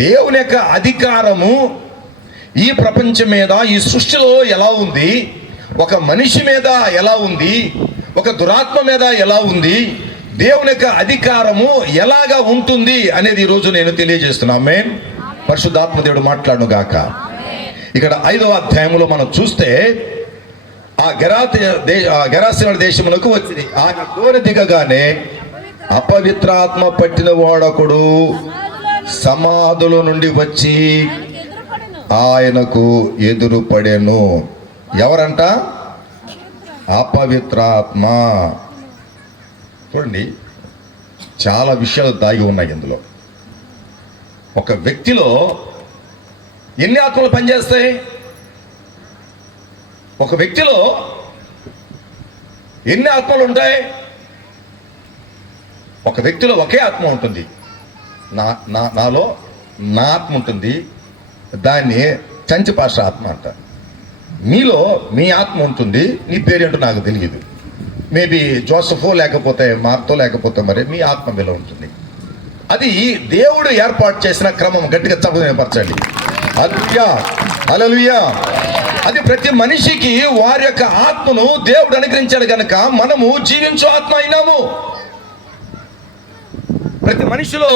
దేవుని యొక్క అధికారము ఈ ప్రపంచం మీద, ఈ సృష్టిలో ఎలా ఉంది, ఒక మనిషి మీద ఎలా ఉంది, ఒక దురాత్మ మీద ఎలా ఉంది, దేవుని యొక్క అధికారము ఎలాగా ఉంటుంది అనేది ఈరోజు నేను తెలియజేస్తున్నా. ఆమేన్. పరిశుద్ధాత్మ దేవుడు మాట్లాడును గాక. ఇక్కడ 5వ అధ్యాయంలో మనం చూస్తే ఆ గెరాసీనుల దేశమునకు వచ్చింది. ఆయన దూర దిగగానే అపవిత్రాత్మ పట్టిన వాడొకడు సమాధుల నుండి వచ్చి ఆయనకు ఎదురు పడెను. ఎవరంట? అపవిత్రాత్మ. చూడండి, చాలా విషయాలు దాగి ఉన్నాయి ఇందులో. ఒక వ్యక్తిలో ఎన్ని ఆత్మలు పనిచేస్తాయి? ఒక వ్యక్తిలో ఎన్ని ఆత్మలు ఉంటాయి? ఒక వ్యక్తిలో ఒకే ఆత్మ ఉంటుంది. నాలో నా ఆత్మ ఉంటుంది, దాన్ని చంచపాష ఆత్మ అంట. మీలో మీ ఆత్మ ఉంటుంది, నీ పేరేంటో నాకు తెలియదు. మేబీ జోసఫో లేకపోతే మార్తో లేకపోతే మరి మీ ఆత్మ మీలో ఉంటుంది. అది దేవుడు ఏర్పాటు చేసిన క్రమం. గట్టిగా చదువుపరచండి. హల్లెలూయా, హల్లెలూయా. అది ప్రతి మనిషికి వారి యొక్క ఆత్మను దేవుడు అనుగ్రహించాడు కనుక మనము జీవించు ఆత్మ అయినాము. ప్రతి మనిషిలో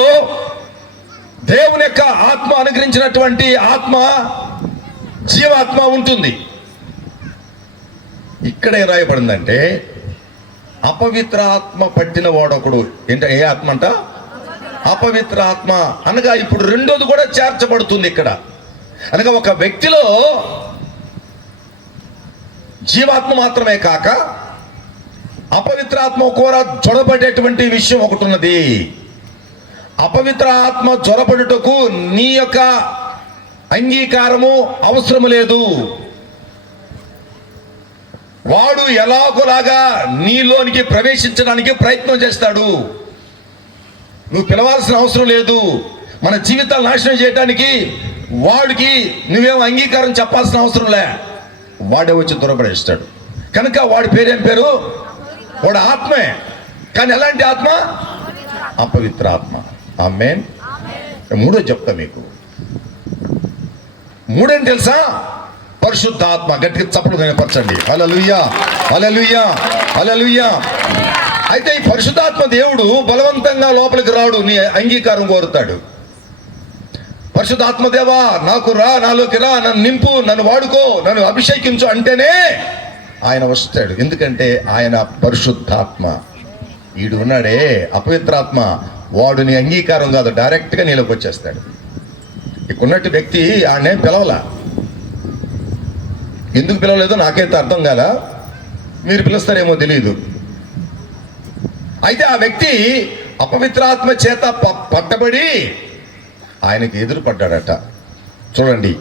దేవుని యొక్క ఆత్మ అనుగ్రహించినటువంటి ఆత్మ, జీవాత్మ ఉంటుంది. ఇక్కడ ఏం రాయబడిందంటే అపవిత్ర ఆత్మ పట్టిన వాడొకడు. ఏంట? ఏ ఆత్మ అంట? అపవిత్ర ఆత్మ అనగా ఇప్పుడు రెండోది కూడా చేర్చబడుతుంది ఇక్కడ. అనగా ఒక వ్యక్తిలో జీవాత్మ మాత్రమే కాక అపవిత్రాత్మ కూడా జొరబడేటువంటి విషయం ఒకటి ఉన్నది. అపవిత్ర ఆత్మ జొరబడుటకు నీ యొక్క అంగీకారము అవసరం లేదు. వాడు ఎలాగోలాగా నీలోనికి ప్రవేశించడానికి ప్రయత్నం చేస్తాడు. నువ్వు పిలవాల్సిన అవసరం లేదు. మన జీవితాలు నాశనం చేయడానికి వాడికి నువ్వేం అంగీకారం చెప్పాల్సిన అవసరం లే. వాడే వచ్చి దూరపడేస్తాడు. కనుక వాడి పేరేం పేరు? వాడు ఆత్మే. కానీ ఎలాంటి ఆత్మ? అపవిత్ర ఆత్మ. ఆమేన్. మూడో చెప్తా మీకు. మూడేం తెలుసా? పరిశుద్ధాత్మ. గట్టిగా చప్పట్లు వినపరచండి. హల్లెలూయా, హల్లెలూయా, హల్లెలూయా. అయితే ఈ పరిశుద్ధాత్మ దేవుడు బలవంతంగా లోపలికి రాడు, నీ అంగీకారం కోరుతాడు. పరిశుద్ధాత్మ దేవా నాకు రా, నాలోకి రా, నన్ను నింపు, నన్ను వాడుకో, నన్ను అభిషేకించు అంటేనే ఆయన వస్తాడు. ఎందుకంటే ఆయన పరిశుద్ధాత్మ. వీడు ఉన్నాడే అపవిత్రాత్మ, వాడు నీ అంగీకారం కాదు, డైరెక్ట్గా నీలోకి వచ్చేస్తాడు. ఇక్కడున్నట్టు వ్యక్తి ఆయనే పిలవలా. ఎందుకు పిలవలేదో నాకైతే అర్థం కాల. మీరు పిలుస్తారేమో తెలియదు. అయితే ఆ వ్యక్తి అపవిత్రాత్మ చేత పట్టబడి ఆయనకి ఎదురు పడ్డాడట. చూడండి,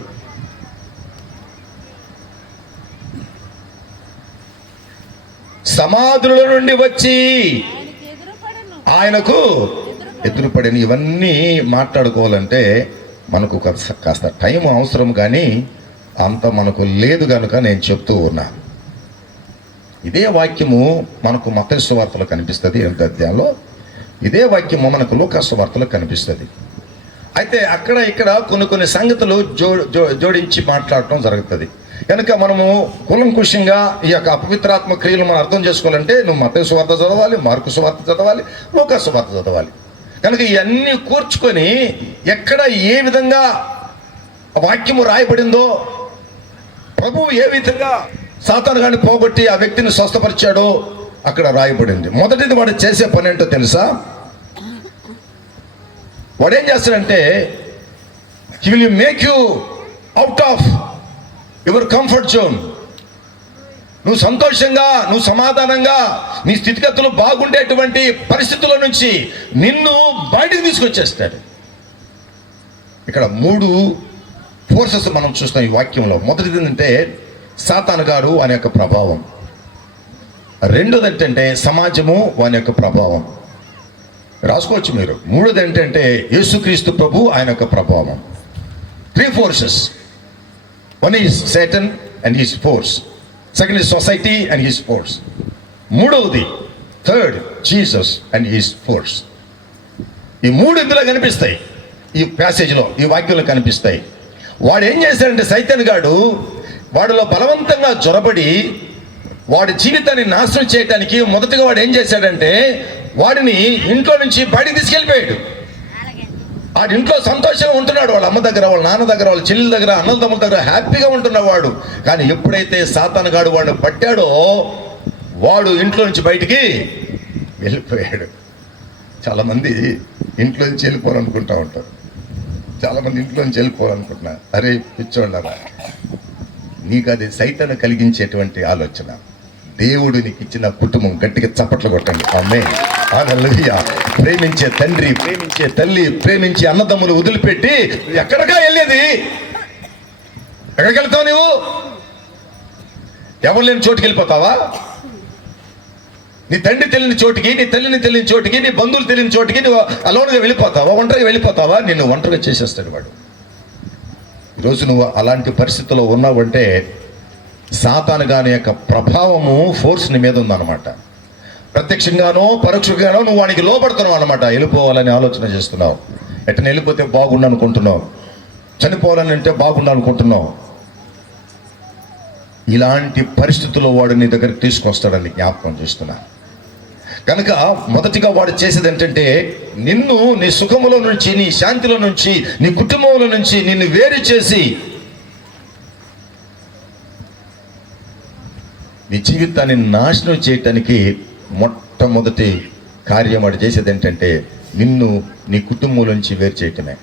సమాధుల నుండి వచ్చి ఆయనకు ఎదురుపడిన. ఇవన్నీ మాట్లాడుకోవాలంటే మనకు కాస్త టైం అవసరం, కానీ అంత మనకు లేదు కనుక నేను చెప్తూ ఉన్నా. ఇదే వాక్యము మనకు మత్తయి సువార్తలో కనిపిస్తుంది 8వ అధ్యాయంలో. ఇదే వాక్యము మనకు లూకా సువార్తలో కనిపిస్తుంది. అయితే అక్కడ ఇక్కడ కొన్ని సంగతులు జోడించి మాట్లాడటం జరుగుతుంది. కనుక మనము కూలంకుషంగా ఈ యొక్క అపవిత్రాత్మ క్రియలు మనం అర్థం చేసుకోవాలంటే నువ్వు మత్తయి సువార్త చదవాలి, మార్కు సువార్త చదవాలి, లూకా సువార్త చదవాలి. కనుక ఇవన్నీ కూర్చుకొని ఎక్కడ ఏ విధంగా వాక్యము రాయబడిందో, ప్రభువు ఏ విధంగా సాతాను గాని పోగొట్టి ఆ వ్యక్తిని స్వస్థపరిచాడో అక్కడ రాయబడింది. మొదటిది వాడు చేసే పని ఏంటో తెలుసా? వాడు ఏం చేస్తాడంటే he will make you out of your comfort zone. నువ్వు సంతోషంగా, నువ్వు సమాధానంగా, నీ స్థితిగతులు బాగుండేటువంటి పరిస్థితుల నుంచి నిన్ను బయటకు తీసుకొచ్చేస్తాడు. ఇక్కడ 3 ఫోర్సెస్ మనం చూస్తాం ఈ వాక్యంలో. మొదటిది ఏంటంటే సాతాను గారు వాని యొక్క ప్రభావం. రెండోది ఏంటంటే సమాజము వాని యొక్క ప్రభావం. రాసుకోవచ్చు మీరు. మూడోది ఏంటంటే యేసుక్రీస్తు ప్రభు ఆయన యొక్క ప్రభావం. 3 forces. One is Satan and his force. Second is society and his force. మూడవది third Jesus and his force. ఈ 3 ఇందులో కనిపిస్తాయి. ఈ ప్యాసేజ్లో, ఈ వాక్యంలో కనిపిస్తాయి. వాడు ఏం చేశాడంటే సైతాన్ గాడు వాడిలో బలవంతంగా జొరబడి వాడి జీవితాన్ని నాశనం చేయడానికి మొదటగా వాడు ఏం చేశాడంటే వాడిని ఇంట్లో నుంచి బయటికి తీసుకెళ్ళిపోయాడు. వాడి ఇంట్లో సంతోషంగా ఉంటున్నాడు, వాళ్ళ అమ్మ దగ్గర, వాళ్ళ నాన్న దగ్గర, వాళ్ళ చెల్లెల దగ్గర, అన్నల తమ్ముల దగ్గర హ్యాపీగా ఉంటున్నవాడు. కానీ ఎప్పుడైతే సాతాను గాడు వాడిని పట్టాడో వాడు ఇంట్లో నుంచి బయటికి వెళ్ళిపోయాడు. చాలామంది ఇంట్లో నుంచి వెళ్ళిపోవాలనుకుంటా ఉంటారు. చాలామంది ఇంట్లో నుంచి వెళ్ళిపోవాలనుకుంటున్నారు. అరే పిచ్చోళ్ళరా, నీకు అది సైతాను కలిగించేటువంటి ఆలోచన. దేవుడు నీకు ఇచ్చిన కుటుంబం, గట్టిగా చప్పట్లు కొట్టండి. ఆమేన్, హల్లెలూయా. ప్రేమించే తండ్రి, ప్రేమించే తల్లి, ప్రేమించే అన్నదమ్ములు వదిలిపెట్టి ఎక్కడికా వెళ్ళేది? ఎక్కడికి వెళ్తావు నువ్వు? ఎవరు లేని చోటుకి వెళ్ళిపోతావా? నీ తండ్రి తెలియని చోటికి, నీ తల్లిని తెలియని చోటికి, నీ బంధువులు తెలియని చోటికి నువ్వు అలోన్గా వెళ్ళిపోతావా? ఒంటరిగా వెళ్ళిపోతావా? నిన్ను ఒంటరిగా చేసేస్తాడు వాడు. ఈరోజు నువ్వు అలాంటి పరిస్థితుల్లో ఉన్నావంటే సాతాను గాని యొక్క ప్రభావము ఫోర్స్ నీ మీద ఉందన్నమాట. ప్రత్యక్షంగానో పరోక్షంగానో నువ్వు వానికి లోపడుతున్నావు అనమాట. వెళ్ళిపోవాలని ఆలోచన చేస్తున్నావు. ఎట్టన వెళ్ళిపోతే బాగుండు అనుకుంటున్నావు, చనిపోవాలని అంటే బాగుండు అనుకుంటున్నావు. ఇలాంటి పరిస్థితుల్లో వాడు నీ దగ్గరికి తీసుకొస్తాడని జ్ఞాపకం చేస్తున్నా. కనుక మొదటిగా వాడు చేసేది ఏంటంటే నిన్ను నీ సుఖములో నుంచి, నీ శాంతిలో నుంచి, నీ కుటుంబంలో నుంచి నిన్ను వేరు చేసి నీ జీవితాన్ని నాశనం చేయటానికి మొట్టమొదటి కార్యం వాడు చేసేది ఏంటంటే నిన్ను నీ కుటుంబం నుంచి వేరు చేయటమే.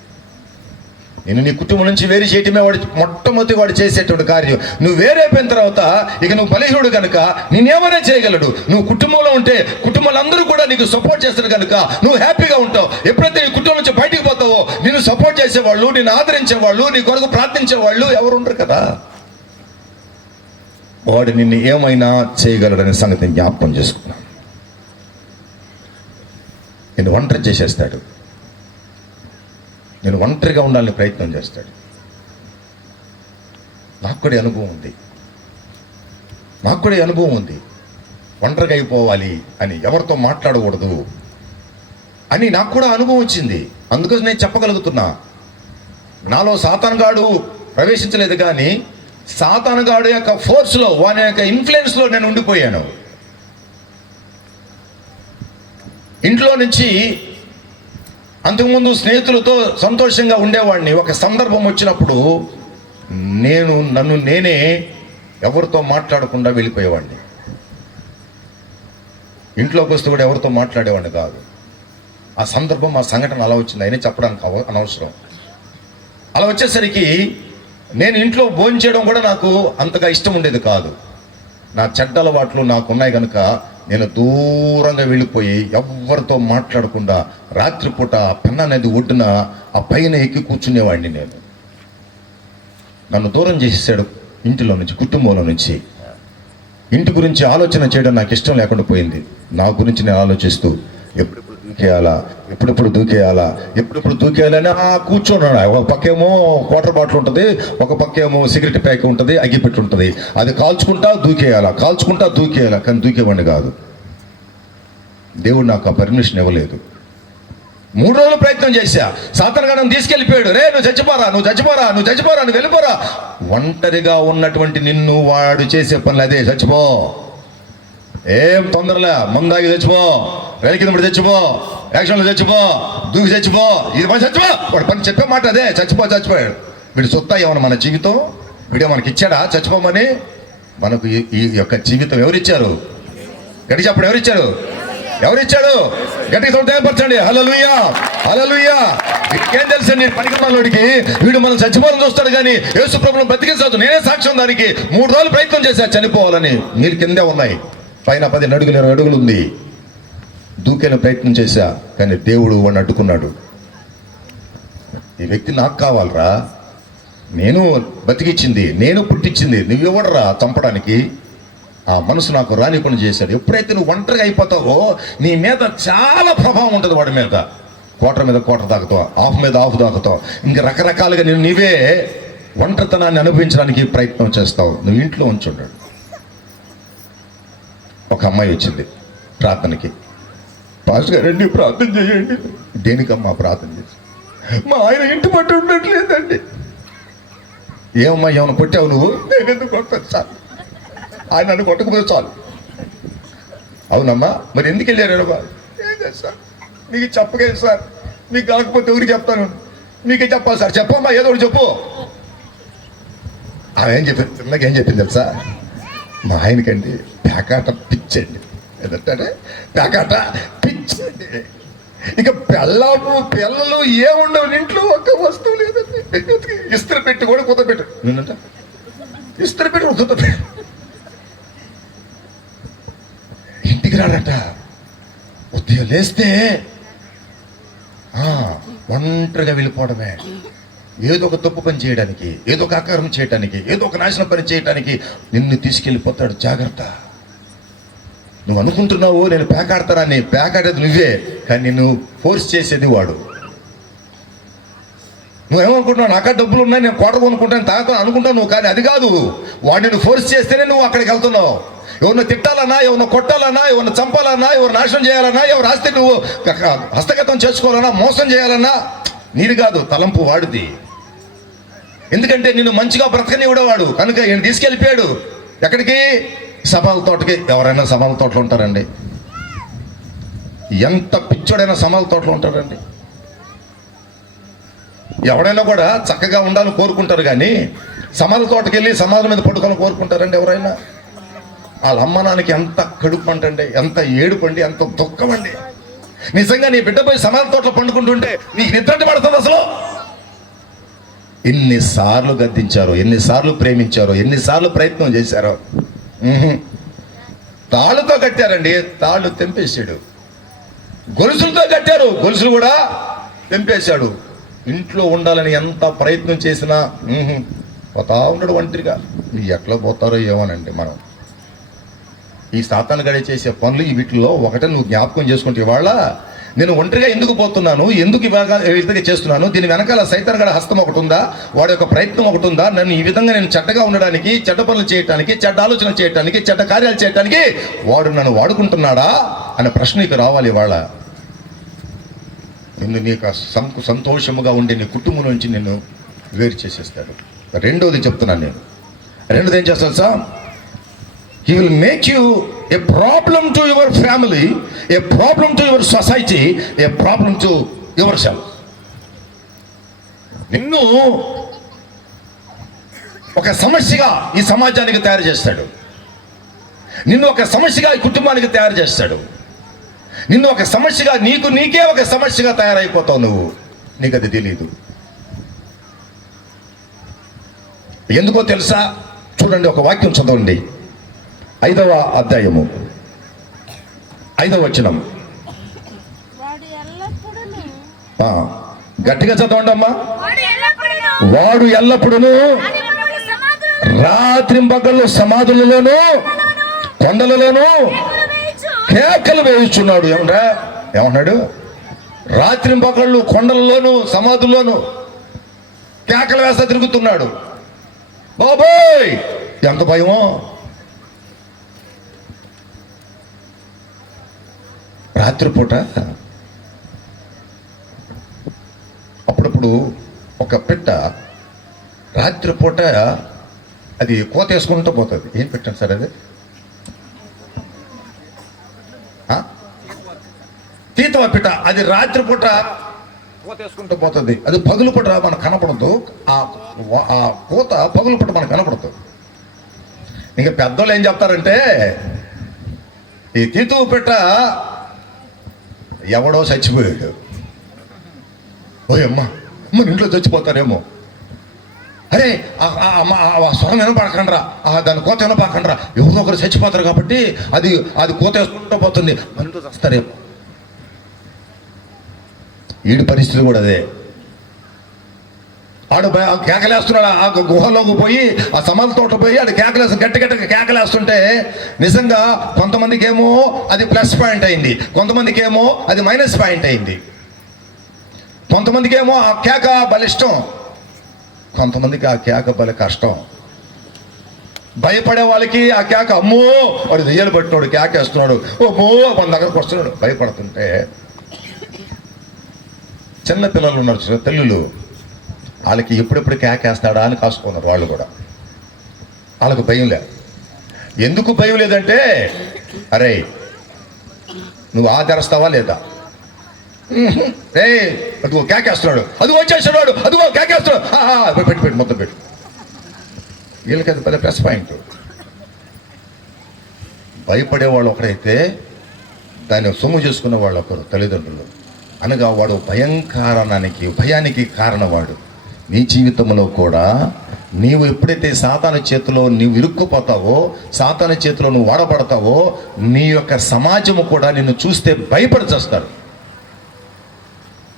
నిన్ను నీ కుటుంబం నుంచి వేరు చేయటమే మొట్టమొదటి వాడు చేసేటువంటి కార్యం. నువ్వు వేరైపోయిన తర్వాత ఇక నువ్వు బలహీనుడు కనుక నేనేమైనా చేయగలడు. నువ్వు కుటుంబంలో ఉంటే కుటుంబాలందరూ కూడా నీకు సపోర్ట్ చేస్తారు కనుక నువ్వు హ్యాపీగా ఉంటావు. ఎప్పుడైతే నీ కుటుంబం నుంచి బయటికి పోతావో నిన్ను సపోర్ట్ చేసేవాళ్ళు, నిన్ను ఆదరించేవాళ్ళు, నీ కొరకు ప్రార్థించేవాళ్ళు ఎవరు ఉండరు కదా. వాడు నిన్ను ఏమైనా చేయగలడనే సంగతిని జ్ఞాపకం చేసుకున్నాను. నిన్ను ఒంటరి చేసేస్తాడు. నేను ఒంటరిగా ఉండాలని ప్రయత్నం చేస్తాడు. నాకు కూడా అనుభవం ఉంది. ఒంటరిగా అయిపోవాలి అని, ఎవరితో మాట్లాడకూడదు అని నాకు కూడా అనుభవం వచ్చింది. అందుకోసం నేను చెప్పగలుగుతున్నా. నాలో సాతానుగాడు ప్రవేశించలేదు, కానీ సాతానుగాడు యొక్క ఫోర్స్లో, వాని యొక్క ఇన్ఫ్లుయెన్స్లో నేను ఉండిపోయాను. ఇంట్లో నుంచి అంతకుముందు స్నేహితులతో సంతోషంగా ఉండేవాడిని. ఒక సందర్భం వచ్చినప్పుడు నన్ను నేనే ఎవరితో మాట్లాడకుండా వెళ్ళిపోయేవాడిని. ఇంట్లోకి వస్తే కూడా ఎవరితో మాట్లాడేవాడిని కాదు. ఆ సందర్భం, ఆ సంఘటన అలా వచ్చింది. అయినా చెప్పడానికి అనవసరం. అలా వచ్చేసరికి నేను ఇంట్లో భోజనం చేయడం కూడా నాకు అంతగా ఇష్టం ఉండేది కాదు. నా చెడ్డ అలవాట్లు నాకు ఉన్నాయి కనుక నేను దూరంగా వెళ్ళిపోయి ఎవరితో మాట్లాడకుండా రాత్రిపూట పెన్నా నది ఒడ్డున ఆ పైన ఎక్కి కూర్చునేవాడిని. నన్ను దూరం చేసేసాడు ఇంటిలో నుంచి, కుటుంబంలో నుంచి. ఇంటి గురించి ఆలోచన చేయడం నాకు ఇష్టం లేకుండా పోయింది. నా గురించి నేను ఆలోచిస్తూ ఎప్పుడెప్పుడు దూకేయాలని కూర్చోన్నాడు. ఒక పక్కేమో క్వార్టర్ బాటిల్ ఉంటుంది, ఒక పక్కేమో సిగరెట్ ప్యాక్ ఉంటుంది, అగ్గిపెట్టి ఉంటుంది. అది కాల్చుకుంటా దూకేయాలా, కానీ దూకేవాడిని కాదు. దేవుడు నాకు ఆ పర్మిషన్ ఇవ్వలేదు. 3 రోజులు ప్రయత్నం చేశా. సాతానుగాడు తీసుకెళ్ళిపోయాడు. రే నువ్వు చచ్చిపోరా, నువ్వు వెళ్ళిపోరా. ఒంటరిగా ఉన్నటువంటి నిన్ను వాడు చేసే పనులు అదే. చచ్చిపో, ఏం తొందరలే, మందాగి చచ్చిపో, రైలు కింద చచ్చిపో, యాక్షన్లో చచ్చిపో, దూకి చచ్చిపో, ఇది పని చచ్చిపో. వాడు పని చెప్పే మాట అదే, చచ్చిపోయాడు. వీడు సొత్తా ఏమన్నా మన జీవితం? వీడే మనకి ఇచ్చాడా చచ్చిపోమని? మనకు ఈ యొక్క జీవితం ఎవరిచ్చారు? గట్టి చెప్పండి, ఎవరిచ్చాడు? గట్టిగా తోడపరచండి. హల్లెలూయా. వీడికేం తెలుసు? నేను పనికిమాలోడికి వీడు మనం చచ్చిపోవాలని చూస్తాడు, కానీ యేసు ప్రభువును బ్రతికించదు. నేనే సాక్ష్యం దానికి. 3 రోజులు ప్రయత్నం చేశా చనిపోవాలని. నీళ్ళు కిందే ఉన్నాయి, పైన 10 అడుగులు 20 అడుగులు ఉంది. దూకేన ప్రయత్నం చేశా, కానీ దేవుడు వాడిని అడ్డుకున్నాడు. ఈ వ్యక్తి నాకు కావాలరా, నేను బతికిచ్చింది, నేను పుట్టించింది, నువ్వెవడరా చంపడానికి? ఆ మనసు నాకు రానికుండా చేశాడు. ఎప్పుడైతే నువ్వు ఒంటరిగా అయిపోతావో నీ మీద చాలా ప్రభావం ఉంటుంది. వాడి మీద క్వార్టర్ తాకుతావు, హాఫ్ మీద హాఫ్ తాకుతావు. ఇంకా రకరకాలుగా నీవే ఒంటరితనాన్ని అనుభవించడానికి ప్రయత్నం చేస్తావు. నువ్వు ఇంట్లో ఉంచుంటాడు. ఒక అమ్మాయి వచ్చింది ప్రార్థనకి. పాస్టర్ గారు రండి ప్రార్థన చేయండి. దేనికమ్మా ప్రార్థన చేసి? మా ఆయన ఇంటి పట్టు ఉండట్లేదండి. ఏమమ్మా ఏమైనా కొట్టావు నువ్వు? నేను ఎందుకు కొడతాను సార్, ఆయన నన్ను కొట్టకపోతే చాలు. అవునమ్మా, మరి ఎందుకు వెళ్ళారు? ఏం లేదు సార్, మీకు చెప్పలేదు సార్, మీకు కాకపోతే ఎవరికి చెప్తాను? మీకే చెప్పాలి సార్. చెప్పమ్మా, ఏదో ఒకటి చెప్పు. ఆమె ఏం చెప్పింది, చిన్నగా ఏం చెప్పింది తెలుసా? మా ఆయనకండి పేకాట పిచ్చండి. ఏంటంటే పేకాట పిచ్చండి. ఇక పిల్లలు ఏముండవు ఇంట్లో, ఒక్క వస్తువు లేదండి. ఇస్త్రీ పెట్టి కూడా కుదపెట్టు, నేనంట ఇస్త్రీ పెట్టి కుదపెట్టు. ఇంటికి రాడట. ఉదయం లేస్తే ఒంటరిగా వెళ్ళిపోవడమే. ఏదో ఒక తప్పు పని చేయడానికి, ఏదో ఒక అకారం చేయడానికి, ఏదో ఒక నాశనం పని చేయడానికి నిన్ను తీసుకెళ్ళిపోతాడు. జాగ్రత్త. నువ్వు అనుకుంటున్నావు నేను పేకాడతానని, పేకాడేది నువ్వే, కానీ నిన్ను ఫోర్స్ చేసేది వాడు. నువ్వేమనుకుంటున్నావు, నాకా డబ్బులు ఉన్నాయి, నేను కోట కొనుక్కుంటాను, తాగుతాను అనుకుంటావు నువ్వు, కానీ అది కాదు. వాడిని నువ్వు ఫోర్స్ చేస్తేనే నువ్వు అక్కడికి వెళ్తున్నావు. ఎవరిని తిట్టాలన్నా, ఎవరిని కొట్టాలన్నా, ఎవరిని చంపాలన్నా, ఎవరు నాశనం చేయాలన్నా, ఎవరు ఆస్తి నువ్వు హస్తగతం చేసుకోవాలన్నా, మోసం చేయాలన్నా నీది కాదు, తలంపు వాడిది. ఎందుకంటే నిన్ను మంచిగా బ్రతకనివ్వడం వాడు. కనుక ఈయన తీసుకెళ్ళిపోయాడు ఎక్కడికి? సమాల తోటకి. ఎవరైనా సమాల తోటలో ఉంటారండి? ఎంత పిచ్చోడైనా సమాల తోటలో ఉంటారండి? ఎవరైనా కూడా చక్కగా ఉండాలని కోరుకుంటారు, కానీ సమాల తోటకి వెళ్ళి సమాధి మీద పడుకోవాలని కోరుకుంటారండి ఎవరైనా? వాళ్ళ అమ్మ నాన్నకి ఎంత కడుపు అంటండి, ఎంత ఏడుపండి, ఎంత దుఃఖం అండి. నిజంగా నీ బిడ్డ పోయి సమాధి తోటలో పండుకుంటుంటే నీకు నిద్ర పడుతుంది అసలు. ఎన్నిసార్లు గద్దించారో, ఎన్నిసార్లు ప్రేమించారో, ఎన్నిసార్లు ప్రయత్నం చేశారో. తాళ్ళుతో కట్టారండి, తాళ్ళు తెంపేశాడు. గొలుసులతో కట్టారు, గొలుసులు కూడా తెంపేశాడు. ఇంట్లో ఉండాలని ఎంత ప్రయత్నం చేసినా పోతా ఉన్నాడు ఒంటరిగా. ఎట్లా పోతారో ఏమోనండి. మనం ఈ సాతాను గడి చేసే పనులు వీటిలో ఒకటే నువ్వు జ్ఞాపకం చేసుకుంటే, ఇవాళ నేను ఒంటరిగా ఎందుకు పోతున్నాను, ఎందుకు విధంగా చేస్తున్నాను, దీని వెనకాల సైతాను గడి హస్తం ఒకటి ఉందా, వాడి యొక్క ప్రయత్నం ఒకటి ఉందా, నన్ను ఈ విధంగా నేను చెడ్డగా ఉండడానికి, చెడ్డ పనులు చేయడానికి, చెడ్డ ఆలోచన చేయడానికి, చెడ్డ కార్యాలు చేయడానికి వాడు నన్ను వాడుకుంటున్నాడా అనే ప్రశ్న నీకు రావాలి. ఇవాళ నిన్ను నీకు సంతోషముగా ఉండే నీ కుటుంబం నుంచి నిన్ను వేరు చేసేస్తాడు. రెండోది చెప్తున్నాను నేను. రెండోది ఏం చేస్తాను sir? He will make you a problem to your family, a problem to your society, a problem to yourself. నిన్ను ఒక సమస్యగా ఈ సమాజానికి తయారు చేస్తాడు. నిన్ను ఒక సమస్యగా ఈ కుటుంబానికి తయారు చేస్తాడు. నిన్ను ఒక సమస్యగా, నీకే ఒక సమస్యగా తయారైపోతావు నువ్వు. నీకు అది తెలియదు. ఎందుకో తెలుసా? చూడండి, ఒక వాక్యం చదవండి. 5వ అధ్యాయము 5వ వచనం. గట్టిగా చదవండి అమ్మా. వాడు ఎల్లప్పుడూ రాత్రింబగళ్ళు సమాధులలోను కొండలలోను కేకలు వేయుచున్నాడు. ఏమన్నాడు? రాత్రింబగళ్ళు కొండలలోను సమాధుల్లోను కేకలు వేస్తా తిరుగుతున్నాడు. బాబోయ్, ఎంత భయమో! రాత్రిపూట అప్పుడప్పుడు ఒక పిట్ట రాత్రిపూట అది కోత వేసుకుంటూ పోతుంది. ఏం పెట్టండి సార్ అది? తీతవ పిట్ట. అది రాత్రిపూట కోత వేసుకుంటూ పోతుంది. అది పగులు పూట మనకు కనపడదు. ఆ కోత పగులు పూట మనకు కనపడదు. ఇంకా పెద్దోళ్ళు ఏం చెప్తారంటే, ఈ తీతువు పిట్ట ఎవడో చచ్చిపోయాడు, ఓయమ్మా మన ఇంట్లో చచ్చిపోతారేమో, అరే ఆ స్వరం వినపడకండ్రా, దాని కోత వినపడకండ్రా, ఎవరో ఒకరు చచ్చిపోతారు కాబట్టి అది కోత వేసుకుంటూ పోతుంది, మన ఇంట్లో చస్తారేమో. ఈడి పరిస్థితి కూడా అదే. ఆడు కేకలేస్తున్నాడు. ఆ గుహలోకి పోయి, ఆ సమాధి తోట పోయి ఆడు గట్టి గట్టిగా కేకలేస్తుంటే నిజంగా కొంతమందికి ఏమో అది ప్లస్ పాయింట్ అయింది, కొంతమందికి ఏమో అది మైనస్ పాయింట్ అయింది. కొంతమందికి ఏమో ఆ కేక బలిష్టం, కొంతమందికి ఆ కేక బలి కష్టం. భయపడే వాళ్ళకి ఆ కేక అమ్మో వాడు దెయ్యాలు పట్టినాడు కేకేస్తున్నాడు, ఓ మో మన దగ్గరకు వస్తున్నాడు భయపడుతుంటే. చిన్న పిల్లలు ఉన్నారు చూసారా, తల్లులు, వాళ్ళకి ఎప్పుడెప్పుడు కేకేస్తాడా అని కాసుకున్నారు. వాళ్ళు కూడా వాళ్ళకు భయం లేదు. ఎందుకు భయం లేదంటే, అరే నువ్వు ఆదరిస్తావా లేదా, రే అదిగో కేకేస్తున్నాడు, అదిగో వచ్చేస్తున్నాడు, అదిగో కేకేస్తున్నాడు, పెట్టి మొత్తం పెట్టు. వీళ్ళకి అది పెద్ద ప్లస్ పాయింట్. భయపడేవాళ్ళు ఒకరైతే దాన్ని సొమ్ము చేసుకున్న వాళ్ళు ఒకరు తల్లిదండ్రులు. అనగా వాడు భయానికి కారణవాడు. నీ జీవితంలో కూడా నీవు ఎప్పుడైతే సాతాను చేతిలో నీవు ఇరుక్కుపోతావో, సాతాను చేతిలో నువ్వు వాడబడతావో, నీ యొక్క సమాజము కూడా నిన్ను చూస్తే భయపడిచేస్తారు.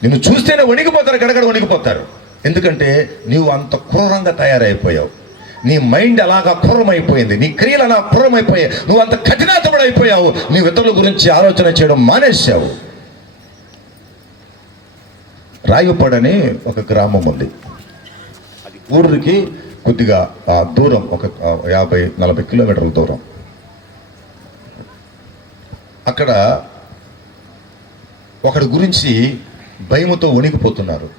నిన్ను చూస్తేనే వణికిపోతారు, గడగడ వణికిపోతారు. ఎందుకంటే నీవు అంత క్రూరంగా తయారైపోయావు. నీ మైండ్ అలాగా క్రూరమైపోయింది, నీ క్రియలు అలా క్రూరమైపోయాయి, నువ్వు అంత కఠినాత్ముడు అయిపోయావు, నీవు ఇతరుల గురించి ఆలోచన చేయడం మానేశావు. రాయపాడని ఒక గ్రామం ఉంది. అది ఊరికి కొద్దిగా దూరం, ఒక 50-40 కిలోమీటర్ల దూరం. అక్కడ ఒకడి గురించి భయముతో వణికిపోతున్నారు.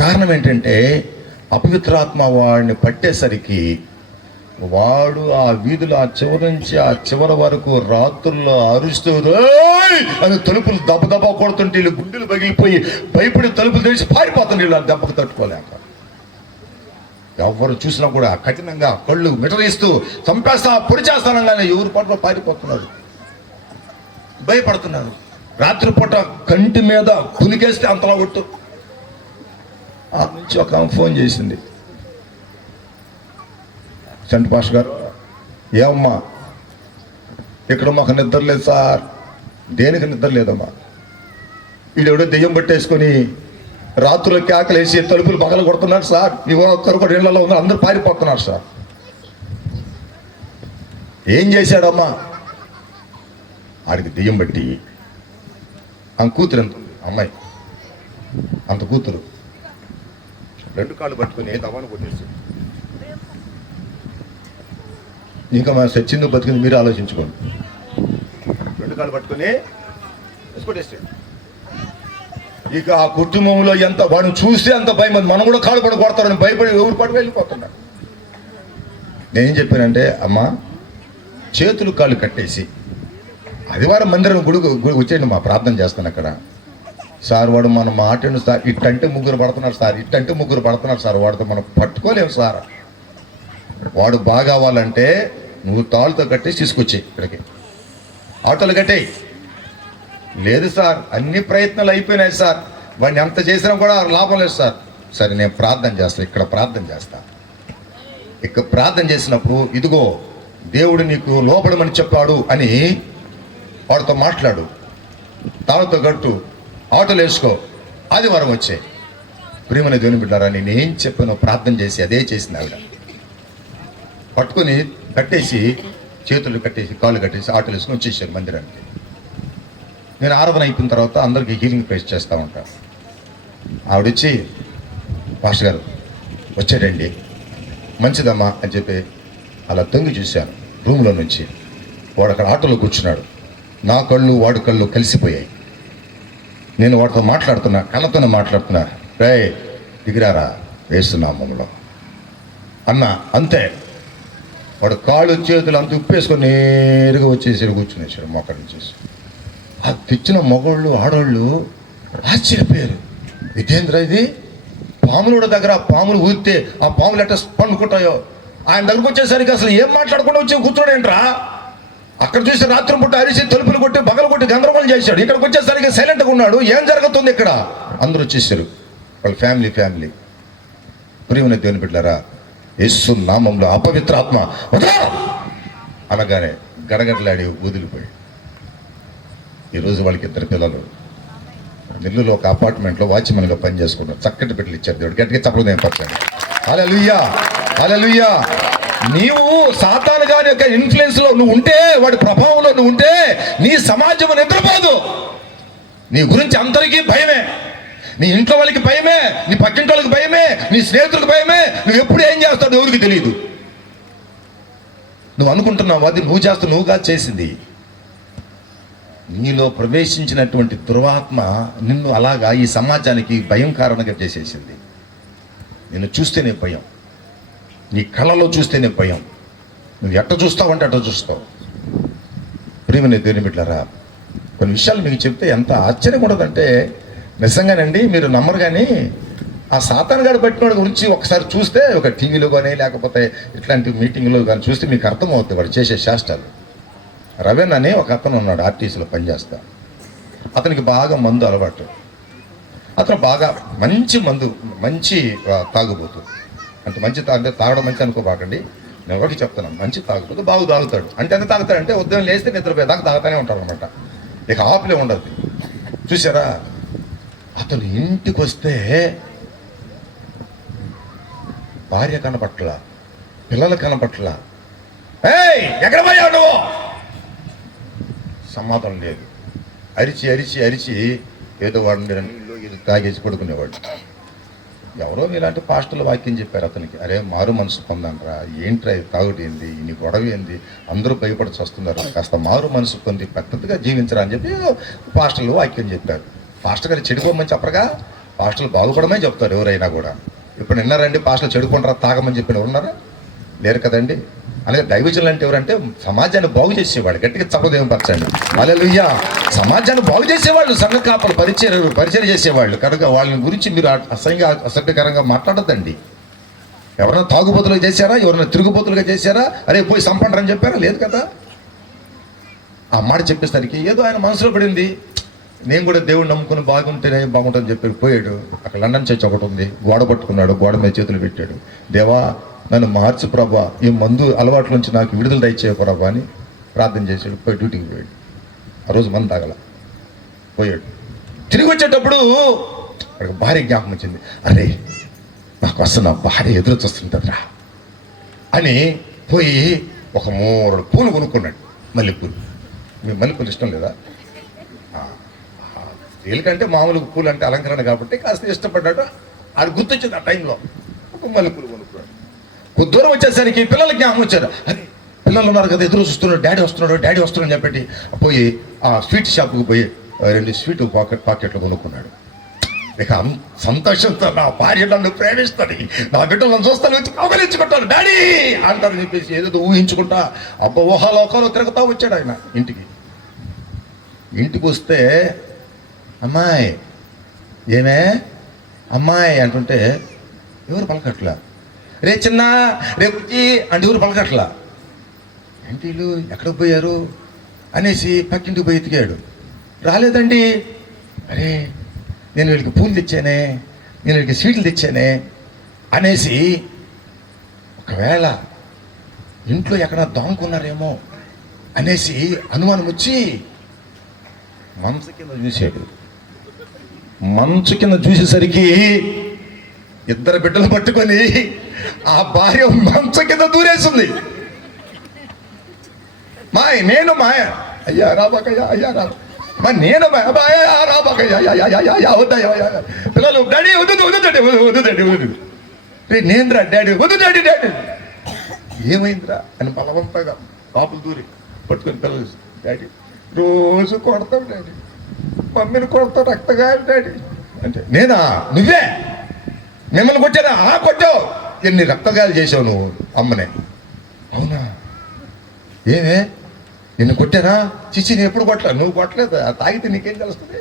కారణం ఏంటంటే అపవిత్రాత్మ వాడిని పట్టేసరికి వాడు ఆ వీధులు ఆ చివరి నుంచి ఆ చివరి వరకు రాత్రుల్లో అరుస్తూ అని తలుపులు దెబ్బ కొడుతుంటే వీళ్ళు గుండెలు పగిలిపోయి భయపడి తలుపులు తెరిచి పారిపోతుంటే వీళ్ళు ఆ దెబ్బకు తట్టుకోలేక. ఎవరు చూసినా కూడా కఠినంగా కళ్ళు మిటరిస్తూ చంపేస్తా పొడి చేస్తానగానే ఎవరు పట్ల పారిపోతున్నారు, భయపడుతున్నారు. రాత్రిపూట కంటి మీద కునికేస్తే అంతలా కొట్టు. ఆ నుంచి ఒక ఫోన్ చేసింది, సెంట్ పాస్టర్ గారు, ఏమమ్మా ఇక్కడ మాకు నిద్ర లేదు సార్. దేనికి నిద్ర లేదమ్మా, వీడెవడో దెయ్యం పట్టేసుకొని రాత్రులకి ఆకలేసి తలుపులు పగల కొడుతున్నారు సార్. ఇవో ఒక్కరు కూడా ఇళ్లలో ఉన్నారు, అందరూ పారిపోతున్నారు సార్. ఏం చేశాడమ్మా? ఆడికి దెయ్యం బట్టి ఆ కూతురు ఎంత ఉంది, అమ్మాయి అంత కూతురు 2 కాళ్ళు పట్టుకుని దవాను కొట్టేసి, ఇంకా మా సచ్చిందో బతికింది మీరు ఆలోచించుకోండి. 2 కాళ్ళు పట్టుకుని కొట్టేసాడు. ఇక ఆ కుటుంబంలో ఎంత వాడిని చూస్తే అంత భయం, మనం కూడా కాళ్ళు పడి కొడతారని భయపడి ఎవరు పడి వెళ్ళిపోతున్నాడు. నేనేం చెప్పానంటే, అమ్మా చేతులు కాళ్ళు కట్టేసి ఆదివారం మందిరం గుడి వచ్చేయండి, మా ప్రార్థన చేస్తాను అక్కడ. సార్ వాడు మన మాటను సార్, ఇట్టంటే 3 పడుతున్నారు సార్, ఇట్టంటే 3 పడుతున్నారు సార్, వాడితో మనం పట్టుకోలేము సార్. వాడు బాగా అవ్వాలంటే నువ్వు తాళ్ళతో కట్టేసి తీసుకొచ్చి ఇక్కడికి, ఆటోలు కట్టేయి. లేదు సార్ అన్ని ప్రయత్నాలు అయిపోయినాయి సార్, వాడిని ఎంత చేసినా కూడా లాభం లేదు సార్. సరే నేను ప్రార్థన చేస్తాను, ఇక్కడ ప్రార్థన చేస్తా. ఇక్కడ ప్రార్థన చేసినప్పుడు ఇదిగో దేవుడు నీకు లోపడమని చెప్పాడు అని వాడితో మాట్లాడు, తాళతో కట్టు, ఆటోలు వేసుకో, ఆదివారం వచ్చే. ప్రియమైన దేవుని బిడ్డారా, నేనేం చెప్పానో ప్రార్థన చేసి అదే చేసింది ఆవిడ. పట్టుకొని కట్టేసి చేతులు కట్టేసి కాళ్ళు కట్టేసి ఆటోలు వేసుకొని వచ్చేసారు మందిరానికి. నేను ఆరాధన అయిపోయిన తర్వాత అందరికీ హీలింగ్ ప్రేస్ చేస్తూ ఉంటాను. ఆవిడొచ్చి, పాస్టర్ గారు వచ్చాడండి, మంచిదమ్మా అని చెప్పి అలా తొంగి చూశాను రూమ్లో నుంచి. వాడు అక్కడ ఆటోలో కూర్చున్నాడు, నా కళ్ళు వాడి కళ్ళు కలిసిపోయాయి. నేను వాడితో మాట్లాడుతున్నా, కళ్ళతోనే మాట్లాడుతున్నా, రే దిగిరారా వేస్తున్నామంలో అన్న. అంతే, వాడు కాళ్ళు చేతులు అంత ఉప్పేసుకొని నేరుగా వచ్చేసి కూర్చునేసాడు మొక్కడి నుంచి. ఆ తెచ్చిన మగవాళ్ళు ఆడవాళ్ళు ఆశ్చర్యపోయారు, ఇదేంద్ర ఇది, పాముల దగ్గర పాములు ఊరితే ఆ పాములు ఎట్ట పండుకుంటాయో. ఆయన దగ్గరకు వచ్చేసరికి అసలు ఏం మాట్లాడకుండా వచ్చి కూర్చోడేంట్రా. అక్కడ చూసి రాత్రి పుట్ట అరిసి తలుపులు కొట్టి బగలు కొట్టి గందరగోళం చేశాడు. ఇక్కడికి వచ్చేసరికి సైలెంట్గా ఉన్నాడు, ఏం జరుగుతుంది ఇక్కడ. అందరూ వచ్చేసారు, వాళ్ళ ఫ్యామిలీ. ప్రియమైన దేవుని బిడ్డలారా, యేసు నామంలో అపవిత్రాత్మ అనగానే గడగడలాడి వదిలిపోయి. ఈరోజు వాళ్ళకి 2 పిల్లలు, నెల్లూరులో ఒక అపార్ట్మెంట్లో వాచ్మెన్గా పనిచేసుకున్నారు. చక్కటి బిడ్డలు ఇచ్చారు దేవుడు. గట్టిగా చెప్పలేదు నేను పర్సండి. హల్లెలూయా, హల్లెలూయా. నీవు సాతాను గాని యొక్క ఇన్ఫ్లుయెన్స్ లో నువ్వు ఉంటే, వాడి ప్రభావంలో నువ్వు ఉంటే, నీ సమాజం నిద్రపోదు. నీ గురించి అందరికీ భయమే, నీ ఇంట్లో వాళ్ళకి భయమే, నీ పక్కింటి వాళ్ళకి భయమే, నీ స్నేహితులకు భయమే. నువ్వు ఎప్పుడు ఏం చేస్తావు ఎవరికి తెలియదు. నువ్వు అనుకుంటున్నావు అది నువ్వు చేస్తావు, నువ్వు కాదు చేసింది. నీలో ప్రవేశించినటువంటి దుర్వాత్మ నిన్ను అలాగా ఈ సమాజానికి భయం కారణంగా చేసేసింది. నిన్ను చూస్తేనే భయం, నీ కళ్ళలో చూస్తేనే భయం. నువ్వు ఎట్ట చూస్తావంటే అట్ట చూస్తావు. ప్రియమైన దేవుని బిడ్డలారా, కొన్ని విషయాలు మీకు చెప్తే ఎంత ఆశ్చర్యం ఉండదంటే నిజంగానండి, మీరు నమ్మరు. కానీ ఆ సాతాను గారు పట్టినోడి గురించి ఒకసారి చూస్తే, ఒక టీవీలో కానీ లేకపోతే ఇట్లాంటి మీటింగ్లో కానీ చూస్తే మీకు అర్థమవుతుంది వాడు చేసే శాస్త్రాలు. రవెన్ అనే ఒక అతను ఉన్నాడు, ఆర్టీసీలో పనిచేస్తా. అతనికి బాగా మందు అలవాటు. అతను బాగా మంచి మందు, మంచి తాగుబోతు. అంటే అంటే తాగడం మంచి అనుకోబాకండి, నేను ఒకటి చెప్తున్నాను, మంచి తాగుబోతు, బాగా తాగుతాడు. అంటే ఎంత తాగుతాడంటే ఉదయం లేస్తే నిద్రపోయేదాకా తాగుతానే ఉంటాడు అనమాట. ఇక ఆపులే ఉండదు. చూసారా, అతను ఇంటికి వస్తే భార్య కనపట్ల, పిల్లలు కనపట్ల. ఏయ్ ఎక్కడ పోయావు నువ్వు? సమాధానం లేదు. అరిచి అరిచి అరిచి ఏదో వాడిని ఇది తాగేసి పడుకునేవాడు. ఎవరో ఇలాంటి పాస్టర్లు వాక్యం చెప్పారు అతనికి, అరే మారు మనసు పొందనరా, ఏంట్రా తాగుడు ఏంది, నీ గొడవ ఏంది, అందరూ భయపడిచి వస్తున్నారు, కాస్త మారు మనసు పొంది పద్ధతిగా జీవించరా అని చెప్పి పాస్టర్లు వాక్యం చెప్పారు. పాస్టర్ గారు చెడిపోమని చెప్పరుగా, పాస్టర్లు బాగుపడమని చెప్తారు ఎవరైనా కూడా. ఇప్పుడు విన్నారండి పాస్టర్లు చెడుకుంటారా తాగమని చెప్పిన ఉన్నారా? లేరు కదండి. అలాగే దైవజనులు అంటే ఎవరంటే సమాజాన్ని బాగు చేసేవాళ్ళు. గట్టిగా చప్పదేవం పరచండి. హల్లెలూయా. సమాజాన్ని బాగు చేసేవాళ్ళు, సంఘ కాపలు పరిచయం చేసేవాళ్ళు. కనుక వాళ్ళని గురించి మీరు అసభ్యకరంగా మాట్లాడద్దండి. ఎవరైనా తాగుబోతులుగా చేశారా? ఎవరైనా తిరుగుబోతులుగా చేశారా? అరే పోయి సంపండరని చెప్పారా? లేదు కదా. ఆ మాట చెప్పేసరికి ఏదో ఆయన మనసులో పడింది, నేను కూడా దేవుడు నమ్ముకుని బాగుంటేనే బాగుంటుందని చెప్పి పోయాడు. అక్కడ లండన్ చర్చ్ ఒకటి ఉంది, గోడ పట్టుకున్నాడు, గోడ మీద చేతులు పెట్టాడు. దేవా నన్ను మార్చు ప్రభా, ఈ మందు అలవాట్ల నుంచి నాకు విడుదల దయచేయ ప్రభా అని ప్రార్థన చేశాడు. పోయి డ్యూటీకి పోయాడు. ఆ రోజు మందు తాగల పోయాడు. తిరిగి వచ్చేటప్పుడు అక్కడ భార్య జ్ఞాపకం వచ్చింది. అరే నాకు అసలు నా భార్య ఎదురు చూస్తుంటుందిరా అని పోయి ఒక 3 పూలు కొనుక్కున్నాడు. మల్లెపూలు. మీకు మల్లెపూలు ఇష్టం లేదా? వీళ్ళకంటే మామూలు పూలు అంటే అలంకరణ కాబట్టి కాస్త ఇష్టపడ్డాడు. అది గుర్తొచ్చింది ఆ టైంలో. ఒక మల్లెపూలు కొనుక్కున్నాడు. కొద్ది దూరం వచ్చేసరికి పిల్లలకి జ్ఞాపకం వచ్చారు. అదే పిల్లలు ఉన్నారు కదా, ఎదురు చూస్తున్నాడు, డాడీ వస్తున్నాడు అని చెప్పి పోయి ఆ స్వీట్ షాప్కి పోయి 2 స్వీట్ పాకెట్లు కొనుక్కున్నాడు. ఇక సంతోషంతో నా భార్య నన్ను ప్రేమిస్తుంది, నా బిడ్డలను చూస్తాను, వచ్చి కౌగలించుకుంటాను డాడీ అంటారని చెప్పేసి ఏదో ఊహించుకుంటా ఊహాలోకాలు తిరుగుతా వచ్చాడు ఆయన. ఇంటికి వస్తే అమ్మాయి ఏమే అమ్మాయి అంటుంటే ఎవరు పలకట్లా. రే చిన్న రేపు అంటే ఎవరు పలకట్లా. ఏంటి వీళ్ళు ఎక్కడికి పోయారు అనేసి పక్కింటికి పోయి ఎతికాడు. రాలేదండి. అరే నేను వీళ్ళకి పూలు తెచ్చానే, నేను వీళ్ళకి స్వీట్లు తెచ్చానే అనేసి ఒకవేళ ఇంట్లో ఎక్కడ దాంకున్నారేమో అనేసి అనుమానం వచ్చి మంచు కింద చూశాడు. మంచు కింద చూసేసరికి 2 బిడ్డలు పట్టుకొని ఆ భార్య మంచు కింద దూరేసింది. నేను మాయ అయ్యా రాబాకయ్యా, అయ్యా రా నేను రాబాకయ్యా వద్దయ్యా. పిల్లలు డాడీ వద్దు నేనురా డాడీ వద్దు డాడీ. ఏమైందిరా అని బలవంతంగా పాపలు దూరి పట్టుకొని పిల్లలు, డాడీ రోజు కొడతావు డాడీ, మమ్మీని కొడతావు రక్తగా డాడీ అంటే. నేనా? నువ్వే మిమ్మల్ని కొట్టారా? కొట్టావు. ఎన్ని రక్తగాయాలు చేసావు నువ్వు అమ్మనే. అవునా? ఏమే నిన్ను కొట్టారా? చిచ్చి నేను ఎప్పుడు కొట్టలేదు. నువ్వు కొట్టలేదు, తాగితే నీకేం తెలుస్తుంది?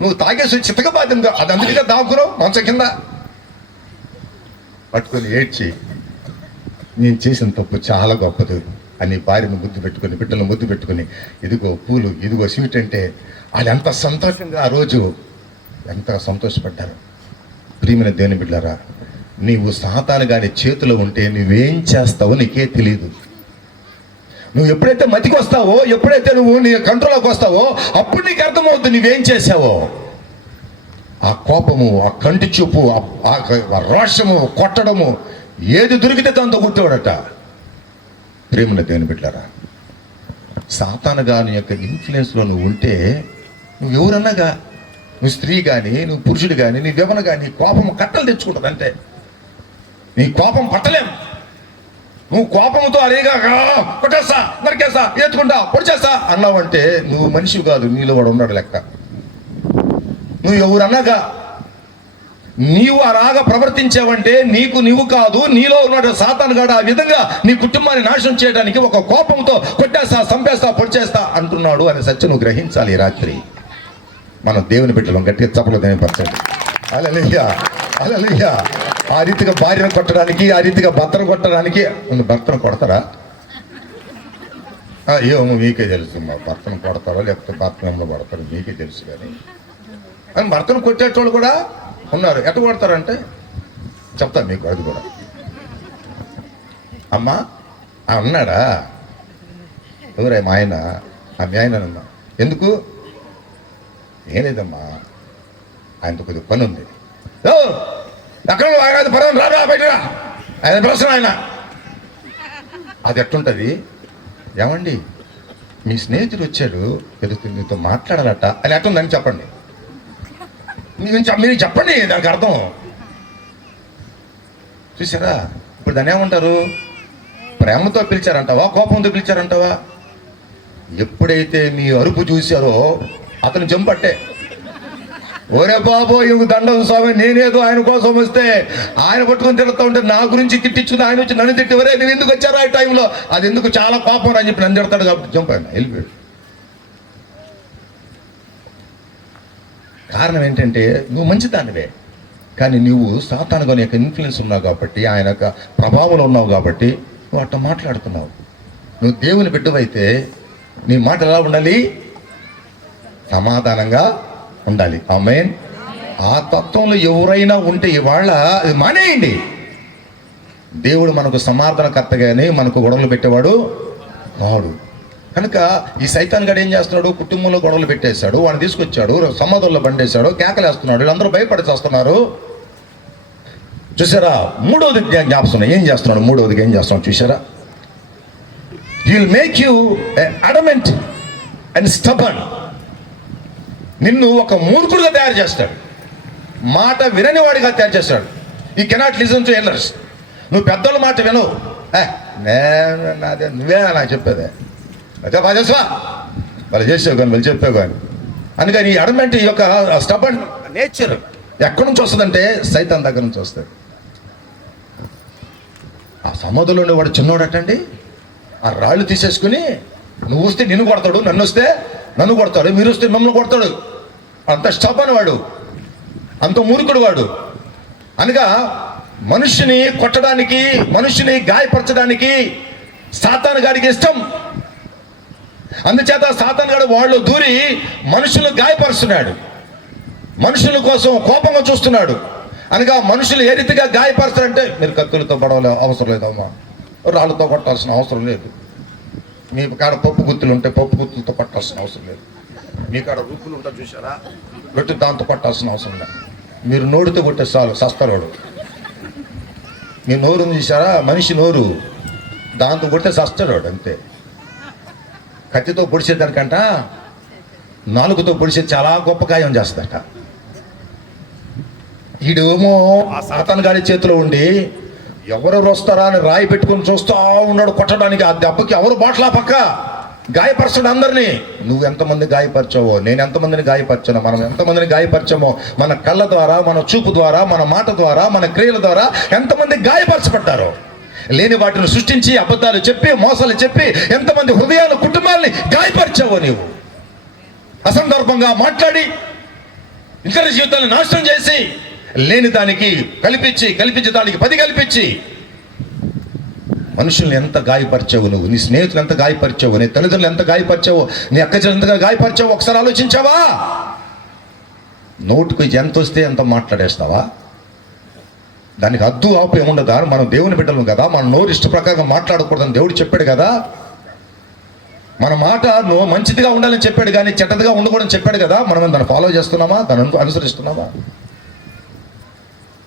నువ్వు తాగేసి చిత్తకబాధ్యంగా అది అందుకే దాక్కురావు మంచం కింద పట్టుకొని ఏడ్చి నేను చేసిన తప్పు చాలా గొప్పది అని భార్యను ముద్దు పెట్టుకొని, బిడ్డలను ముద్దు పెట్టుకొని, ఇదిగో పూలు, ఇదిగో స్వీట్ అంటే వాళ్ళు ఎంత సంతోషంగా ఆ రోజు ఎంత సంతోషపడ్డారు. ప్రియమైన దేవుని బిడ్డలారా, నీవు సాతాను గాని చేతిలో ఉంటే నువ్వేం చేస్తావో నీకే తెలియదు. నువ్వు ఎప్పుడైతే మతికి వస్తావో, ఎప్పుడైతే నువ్వు నీ కంట్రోల్లోకి వస్తావో అప్పుడు నీకు అర్థమవుతుంది నువ్వేం చేసావో. ఆ కోపము, ఆ కంటి చూపు, ఆ రోషము, కొట్టడము, ఏది దొరికితే దాంతో కొట్టేవాడట. ప్రేమన దేవుని బిడ్డలారా, సాతాను గాని యొక్క ఇన్ఫ్లుయెన్స్లో నువ్వు ఉంటే నువ్వు ఎవరన్నాగా, నువ్వు స్త్రీ కానీ, నువ్వు పురుషుడు కానీ, నీ వ్యవన కానీ కోపం కట్టలు తెచ్చుకుంటుంది. అంటే నీ కోపం పట్టలేం. నువ్వు కోపంతో అరేగా కొట్టేస్తా, నరికేస్తా, ఎత్తుకుంటా, పొడిచేస్తా అన్నావంటే నువ్వు మనిషి కాదు, నీలో వాడు ఉన్నాడు లెక్క. నువ్వు ఎవరన్నాగా నీవు అలాగా ప్రవర్తించావంటే నీవు కాదు, నీలో ఉన్నాడు సాతానుగాడు ఆ విధంగా నీ కుటుంబాన్ని నాశనం చేయడానికి ఒక కోపంతో కొట్టేస్తా, చంపేస్తా, పొడిచేస్తా అంటున్నాడు అనే సత్యం నువ్వు గ్రహించాలి. ఈ రాత్రి మనం దేవుని బిడ్డలం గట్టిగా చప్పలు దేనిపరచండి. హల్లెలూయా, హల్లెలూయా. ఆ రీతిగా భార్యను కొట్టడానికి, ఆ రీతిగా భర్తను కొట్టడానికి. భర్తను కొడతారా? ఏమో మీకే తెలుసు, మా భర్తను కొడతారో లేకపోతే భర్తను కొడతారో మీకే తెలుసు. కానీ భర్తను కొట్టేటోళ్ళు కూడా ఉన్నారు. ఎట్ట కొడతారంటే చెప్తాను మీకు, అది కూడా. అమ్మా ఉన్నాడా? ఎవరే? మా ఆయన. మీ ఆయనమ్మా. ఎందుకు? ఏం లేదమ్మా, ఆయనతో కొద్దిగా పని ఉంది. ఎక్కడ పర్వాలేదు, రారా బయటరా, ఆయన ప్రశ్న ఆయన. అది ఎట్లుంటుంది? ఏమండి మీ స్నేహితుడు వచ్చాడు, నీతో మాట్లాడాలట అని ఎట్లుందని చెప్పండి. మీరు చెప్పండి, దానికి అర్థం. చూసారా? ఇప్పుడు దాన్ని ఏమంటారు? ప్రేమతో పిలిచారంటావా, కోపంతో పిలిచారంటావా? ఎప్పుడైతే మీ అరుపు చూశారో అతను జంపట్టే. ఓరే బాబో ఇంక దండం స్వామి, నేనేదో ఆయన కోసం వస్తే ఆయన పట్టుకొని తిడుతూ ఉంటే నా గురించి తిట్టించుకుని ఆయన వచ్చి నన్ను తిట్టి, వరే నువ్వు ఎందుకు వచ్చారా ఈ టైంలో, అది ఎందుకు చాలా పాపం అని చెప్పి నన్ను తిడతాడు కాబట్టి జంపాను, వెళ్ళిపోయాడు. కారణం ఏంటంటే నువ్వు మంచిదానివే, కానీ నువ్వు సాతానుగా యొక్క ఇన్ఫ్లుయెన్స్ ఉన్నావు కాబట్టి, ఆయన యొక్క ప్రభావంలో ఉన్నావు కాబట్టి నువ్వు అట్లా మాట్లాడుతున్నావు. నువ్వు దేవుని బిడ్డవైతే నీ మాట ఎలా ఉండాలి? సమాధానంగా ఉండాలి. ఆమేన్. ఆ తత్వంలో ఎవరైనా ఉంటే ఇవాళ అది మానేయండి. దేవుడు మనకు సమాధానకర్త కానీ మనకు గొడవలు పెట్టేవాడు వాడు. కనుక ఈ సైతాన్ గడు ఏం చేస్తున్నాడు? కుటుంబంలో గొడవలు పెట్టేశాడు, వాడిని తీసుకొచ్చాడు, సమాధుల్లో బండేశాడు, కేకలేస్తున్నాడు, వీళ్ళందరూ భయపడి చేస్తున్నారు. చూసారా? మూడవది జ్ఞాపకం ఏం చేస్తున్నాడు? మూడవదిగా ఏం చేస్తున్నాడు చూసారా? He will make you adamant and stubborn. నిన్ను ఒక మూర్ఖుడిగా తయారు చేస్తాడు, మాట వినని వాడిగా తయారు చేస్తాడు. You cannot listen to elders. నువ్వు పెద్దోళ్ళ మాట వినవు. నువ్వే నాకు చెప్పేదే, అదే బాగా చేసావా, వాళ్ళు చేసావు కానీ వాళ్ళు చెప్పావు కానీ. అందుకని ఈ అడమెంట్, ఈ యొక్క స్టబర్న్ నేచర్ ఎక్కడి నుంచి వస్తుందంటే సైతాన్ దగ్గర నుంచి వస్తుంది. ఆ సమాధిలో ఉండేవాడు చిన్నోడటండి, ఆ రాళ్ళు తీసేసుకుని నువ్వు వస్తే నిన్ను కొడతాడు, నన్ను వస్తే నన్ను కొడతాడు, మీరు వస్తే మమ్మల్ని కొడతాడు. అంత స్టబర్న్ వాడు, అంత మూర్ఖుడు వాడు. అనగా మనుషుని కొట్టడానికి, మనుషుని గాయపరచడానికి సాతాను గాడికి ఇష్టం. అందుచేత సాతాను గాడు వాళ్ళు దూరి మనుషులను గాయపరుస్తున్నాడు, మనుషుల కోసం కోపంగా చూస్తున్నాడు. అనగా మనుషులు ఏ రీతిగా గాయపరుస్తారంటే, మీరు కత్తులతో పడవలే అవసరం లేదమ్మా, రాళ్ళతో కొట్టాల్సిన అవసరం లేదు, మీ కాడ పప్పు గుత్తులు ఉంటే పప్పు గుత్తులతో కొట్టాల్సిన అవసరం లేదు, మీ కాడ రూపులు ఉంటా చూసారా, రొట్టె దాంతో కొట్టాల్సిన అవసరం లేదు, మీరు నోటితో కొట్టే చాలు సస్తాడు. మీ నోరు చూసారా? మనిషి నోరు, దాంతో కొడితే సస్తాడు అంతే. కత్తితో పొడిచేదానికంట నాలుగుతో పొడిచేది చాలా గొప్ప గాయం చేస్తాడట. ఈడేమో ఆ సాతాను గాడి చేతిలో ఉండి ఎవరెవరు వస్తారా అని రాయి పెట్టుకుని చూస్తూ ఉన్నాడు కొట్టడానికి. ఆ దెబ్బకి ఎవరు బాట్లా పక్క గాయపరచడు అందరినీ. నువ్వు ఎంతమంది గాయపరచావో, నేను ఎంతమందిని గాయపరచానో, మనం ఎంతమందిని గాయపరచామో, మన కళ్ళ ద్వారా, మన చూపు ద్వారా, మన మాట ద్వారా, మన క్రియల ద్వారా ఎంతమంది గాయపరచబడ్డారో. లేని వాటిని సృష్టించి అబద్ధాలు చెప్పి, మోసాలు చెప్పి ఎంతమంది హృదయాలు, కుటుంబాలని గాయపరిచావో. నీవు అసందర్భంగా మాట్లాడి ఇతర జీవితాలను నాశనం చేసి, లేని దానికి కల్పించి దానికి 10 కల్పించి మనుషుల్ని ఎంత గాయపరిచావు నువ్వు, నీ స్నేహితులు ఎంత గాయపరిచావు, నీ తల్లిదండ్రులు ఎంత గాయపరిచావు, నీ అక్కచెల్లెలు ఎంతగా గాయపరిచావు ఒకసారి ఆలోచించావా? నోటుకు ఎంత వస్తే ఎంత మాట్లాడేస్తావా? దానికి హద్దు ఆపు ఏముండదా? మనం దేవుని బిడ్డలం కదా, మన నోరు ఇష్ట ప్రకారంగా మాట్లాడకూడదని దేవుడు చెప్పాడు కదా. మన మాట మంచిదిగా ఉండాలని చెప్పాడు కానీ చెడ్డదిగా ఉండకూడదని చెప్పాడు కదా. మనం దాన్ని ఫాలో చేస్తున్నామా, దాన్ని అనుసరిస్తున్నామా?